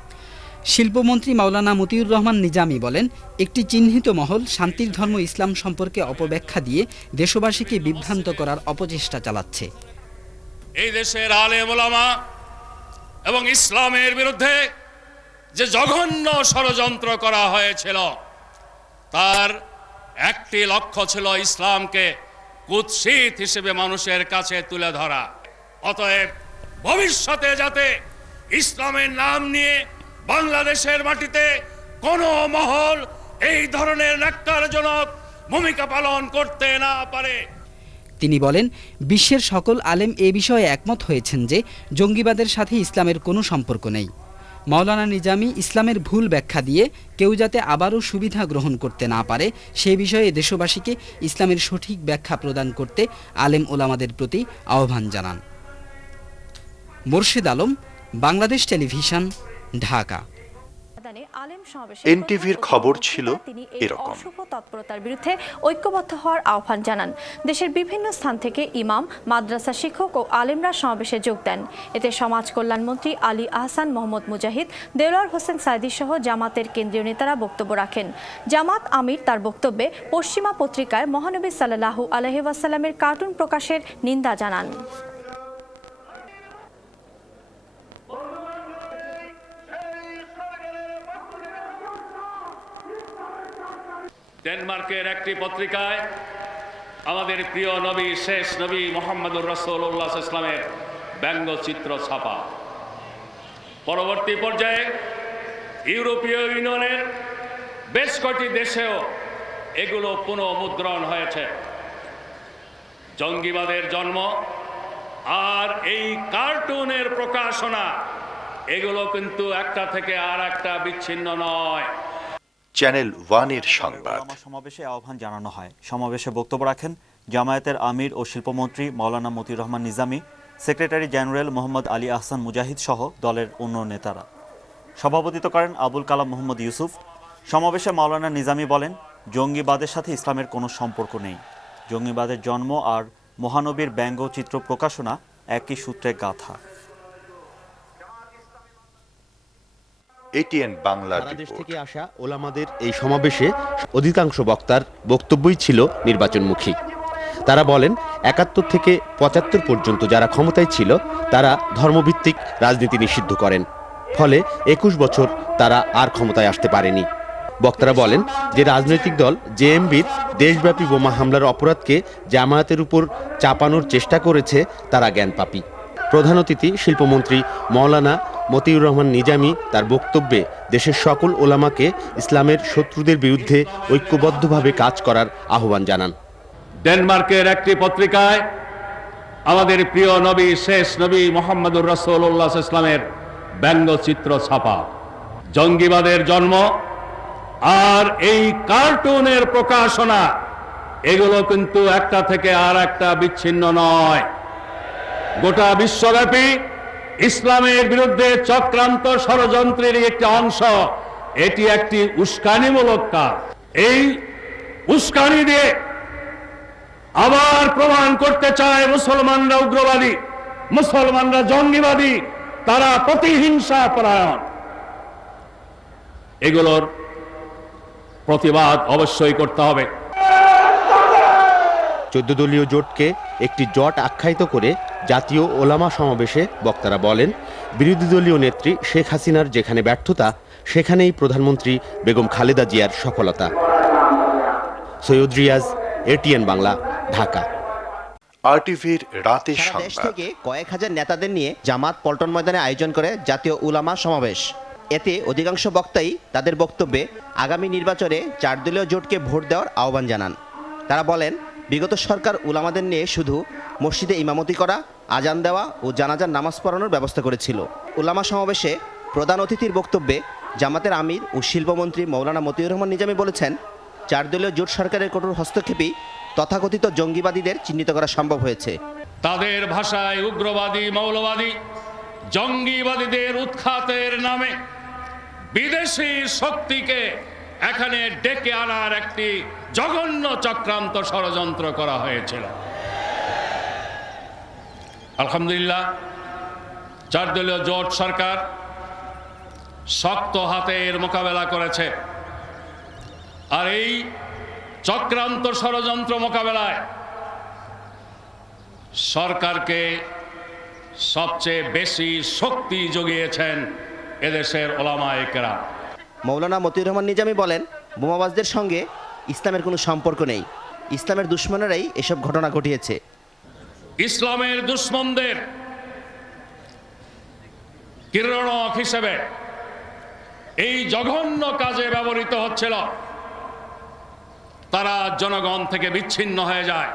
শিল্পমন্ত্রী মাওলানা মতিউর রহমান নিজামী বলেন, একটি চিহ্নিত মহল শান্তির ধর্ম ইসলাম সম্পর্কে অপব্যাখ্যা দিয়ে দেশবাসীকে বিভ্রান্ত করার অপচেষ্টা চালাচ্ছে। এই দেশের আলেম ওলামা এবং ইসলামের বিরুদ্ধে যে জঘন্য ষড়যন্ত্র করা হয়েছিল তার একটি লক্ষ্য ছিল ইসলামকে কুৎসিত হিসেবে মানুষের কাছে তুলে ধরা। অতএব ভবিষ্যতে যাতে ইসলামের নাম নিয়ে বাংলাদেশের মাটিতে কোনো মহল এই ধরনের ন্যাক্কারজনক ভূমিকা পালন করতে না পারে। তিনি বলেন, বিশ্বের সকল আলেম এ বিষয়ে একমত হয়েছেন যে জঙ্গিবাদের সাথে ইসলামের কোনো সম্পর্ক নেই। মাওলানা নিজামী ইসলামের ভুল ব্যাখ্যা দিয়ে কেউ যাতে আবারও সুবিধা গ্রহণ করতে না পারে সে বিষয়ে দেশবাসীকে ইসলামের সঠিক ব্যাখ্যা প্রদান করতে আলেম ওলামাদের প্রতি আহ্বান জানান। মোর্শেদ আলম, বাংলাদেশ টেলিভিশন, ঢাকা। এনটিভির খবর ছিল এরকম। অশুভ তৎপরতার বিরুদ্ধে ঐক্যবদ্ধ হওয়ার আহ্বান জানান। দেশের বিভিন্ন স্থান থেকে ইমাম, মাদ্রাসা শিক্ষক ও আলেমরা সমাবেশে যোগ দেন। এতে সমাজ কল্যাণ মন্ত্রী আলী আহসান মোহাম্মদ মুজাহিদ, দেলোয়ার হোসেন সাইদি সহ জামাতের কেন্দ্রীয় নেতারা বক্তব্য রাখেন। জামাত আমির তার বক্তব্যে পশ্চিমা পত্রিকায় মহানবী সাল্লাল্লাহু আলাইহি ওয়াসাল্লামের কার্টুন প্রকাশের নিন্দা জানান। ডেনমার্কের একটি পত্রিকায় আমাদের প্রিয় নবী, শেষ নবী মুহাম্মদুর রাসূলুল্লাহ সাল্লাল্লাহু আলাইহি ওয়াসাল্লামের ব্যঙ্গচিত্র ছাপা। পরবর্তী পর্যায়ে ইউরোপীয় ইউনিয়নের বেশ কয়েকটি দেশেও এগুলো পুনঃমুদ্রণ হয়েছে। জঙ্গিবাদের জন্ম আর এই কার্টুনের প্রকাশনা এগুলো কিন্তু একটা থেকে আর একটা বিচ্ছিন্ন নয়। চ্যানেল ওয়ানের সংবাদ। সমাবেশে আহ্বান জানানো হয়। সমাবেশে বক্তব্য রাখেন জামায়াতের আমির ও শিল্পমন্ত্রী মাওলানা মতিউর রহমান নিজামী, সেক্রেটারি জেনারেল মোহাম্মদ আলী আহসান মুজাহিদ সহ দলের অন্য নেতারা। সভাপতিত্ব করেন আবুল কালাম মোহাম্মদ ইউসুফ। সমাবেশে মাওলানা নিজামী বলেন, জঙ্গিবাদের সাথে ইসলামের কোনো সম্পর্ক নেই। জঙ্গিবাদের জন্ম আর মহানবীর ব্যঙ্গচিত্র প্রকাশনা একই সূত্রে গাঁথা। এটিএন বাংলা দেশ থেকে আসা ওলামাদের এই সমাবেশে অধিকাংশ বক্তার বক্তব্যই ছিল নির্বাচনমুখী। তারা বলেন, ৭১ থেকে ৭৫ পর্যন্ত যারা ক্ষমতায় ছিল তারা ধর্মভিত্তিক রাজনীতি নিষিদ্ধ করেন, ফলে ২১ বছর তারা আর ক্ষমতায় আসতে পারেনি। বক্তারা বলেন যে রাজনৈতিক দল জেএমবির দেশব্যাপী বোমা হামলার অপরাধকে জামায়াতের উপর চাপানোর চেষ্টা করেছে তারা জ্ঞানপাপী। প্রধান অতিথি শিল্পমন্ত্রী মাওলানা মতিউর রহমান নিজামী তার বক্তব্যে দেশের সকল ওলামাকে ইসলামের শত্রুদের বিরুদ্ধে ঐক্যবদ্ধভাবে কাজ করার আহ্বান জানান। ডেনমার্কের একটি পত্রিকায় আমাদের প্রিয় নবী, শেষ নবী মুহাম্মদুর রাসূলুল্লাহ ইসলামের ব্যঙ্গচিত্র ছাপা। জঙ্গিবাদের জন্ম আর এই কার্টুনের প্রকাশনা এগুলো কিন্তু একটা থেকে আর একটা বিচ্ছিন্ন নয়। গোটা বিশ্বব্যাপী ইসলামের বিরুদ্ধে চক্রান্ত ষড়যন্ত্রের একটি অংশ। এটি একটি উস্কানিমূলক কাজ। এই উস্কানি দিয়ে আবার প্রমাণ করতে চায় মুসলমানরা উগ্রবাদী, মুসলমানরা জঙ্গিবাদী, তারা প্রতিহিংসা পরায়ণ। এগুলোর প্রতিবাদ অবশ্যই করতে হবে। ১৪ দলীয় জোটকে একটি জট আখ্যায়িত করে জাতীয় ওলামা সমাবেশে বক্তারা বলেন, বিরোধী দলীয় নেত্রী শেখ হাসিনার যেখানে ব্যর্থতা সেখানেই প্রধানমন্ত্রী বেগম খালেদা জিয়ার সফলতা। সৈয়দ রিয়াজ, এটিএন বাংলা, ঢাকা। আরটিভির রাতের দেশ সংবাদ। থেকে কয়েক হাজার নেতাদের নিয়ে জামাত পল্টন ময়দানে আয়োজন করে জাতীয় উলামা সমাবেশ। এতে অধিকাংশ বক্তাই তাদের বক্তব্যে আগামী নির্বাচনে ৪ দলীয় জোটকে ভোট দেওয়ার আহ্বান জানান। তারা বলেন, বিগত সরকার উলামাদের নিয়ে শুধু মসজিদে ইমামতি করা, আজান দেওয়া ও জানাজার নামাজ পড়ানোর ব্যবস্থা করেছিল। উলামা সমাবেশে প্রধান অতিথির বক্তব্যে জামাতের আমির ও শিল্পমন্ত্রী মাওলানা মতিউর রহমান নিজামী বলেছেন, ৪ দলীয় জোট সরকারের কঠোর হস্তক্ষেপেই তথাকথিত জঙ্গিবাদীদের চিহ্নিত করা সম্ভব হয়েছে। তাদের ভাষায় উগ্রবাদী, মৌলবাদী, জঙ্গিবাদীদের উৎখাতের নামে বিদেশি শক্তিকে এখানে ডেকে আনার একটি জঘন্য চক্রান্ত ষড়যন্ত্র করা হয়েছিল। আলহামদুলিল্লাহ, ৪ দলীয় জোট সরকার শক্ত হাতের মোকাবেলা করেছে। আর এই চক্রান্ত ষড়যন্ত্র মোকাবেলায় সরকারকে সবচেয়ে বেশি শক্তি জুগিয়েছেন এদেশের ওলামায়ে কেরাম। মাওলানা মতিউর রহমান নিজামী বলেন, বোমাবাজদের সঙ্গে ইসলামের কোনো সম্পর্ক নেই। ইসলামের দুশ্মনেরাই এসব ঘটনা ঘটিয়েছে। ইসলামের দুশ্মনদের কিরণক হিসেবে এই জঘন্য কাজে ব্যবহৃত হচ্ছিল। তারা জনগণ থেকে বিচ্ছিন্ন হয়ে যায়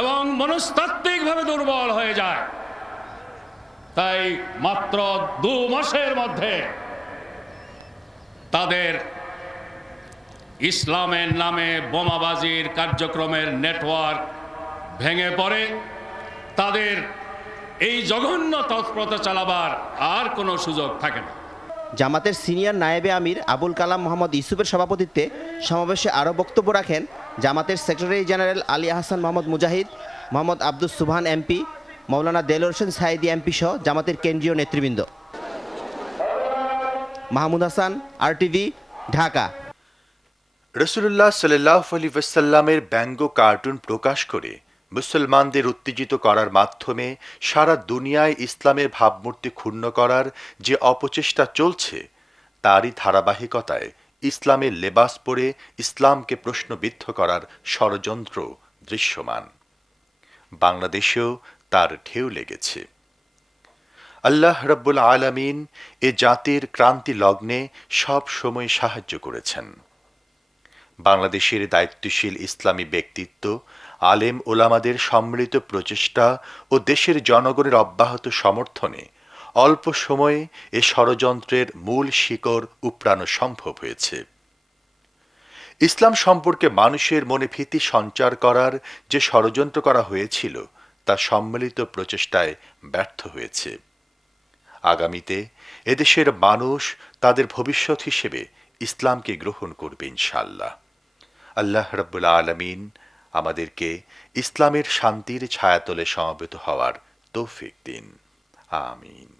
এবং মনস্তাত্ত্বিকভাবে দুর্বল হয়ে যায়। তাই মাত্র 2 মাসের মধ্যে তাদের ইসলামের নামে বোমাবাজির কার্যক্রমের নেটওয়ার্ক ভেঙে পড়ে। তাদের এই জঘন্য তৎপরতা চালাবার আর কোনো সুযোগ থাকে না। জামাতের সিনিয়র নায়েবে আমির আবুল কালাম মোহাম্মদ ইউসুফের সভাপতিত্বে সমাবেশে আরও বক্তব্য রাখেন জামাতের সেক্রেটারি জেনারেল আলী আহসান মোহাম্মদ মুজাহিদ, মোহাম্মদ আব্দুস সুবহান এমপি, মাওলানা দেলোয়ার হোসেন সাইদি এমপি সহ জামাতের কেন্দ্রীয় নেতৃবৃন্দ। মাহমুদ হাসান, আরটিভি, ঢাকা। রাসূলুল্লাহ সাল্লাল্লাহু আলাইহি ওয়াসাল্লামের ব্যঙ্গ কার্টুন প্রকাশ করে মুসলমানদের উত্তেজিত করার মাধ্যমে সারা দুনিয়ায় ইসলামের ভাবমূর্তি ক্ষুণ্ণ করার যে অপচেষ্টা চলছে, তারই ধারাবাহিকতায় ইসলামের লেবাস পরে ইসলামকে প্রশ্নবিদ্ধ করার ষড়যন্ত্র দৃশ্যমান। বাংলাদেশেও তার ঢেউ লেগেছে। আল্লাহ রাব্বুল আলামিন এ জাতির ক্রান্তি লগ্নে সব সময় সাহায্য করেছেন। বাংলাদেশের দায়িত্বশীল ইসলামী ব্যক্তিত্ব, আলেম ওলামাদের সম্মিলিত প্রচেষ্টা ও দেশের জনগণের অব্যাহত সমর্থনে অল্প সময়ে এ ষড়যন্ত্রের মূল শিকড় উপড়ানো সম্ভব হয়েছে। ইসলাম সম্পর্কে মানুষের মনে ভীতি সঞ্চার করার যে ষড়যন্ত্র করা হয়েছিল তা সম্মিলিত প্রচেষ্টায় ব্যর্থ হয়েছে। আগামীতে এদেশের মানুষ তাদের ভবিষ্যৎ হিসেবে ইসলামকে গ্রহণ করবে ইনশাআল্লাহ। আল্লাহ রাব্বুল আলামিন আমাদেরকে ইসলামের শান্তির ছায়াতলে সমবেত হওয়ার তৌফিক দিন। আমিন।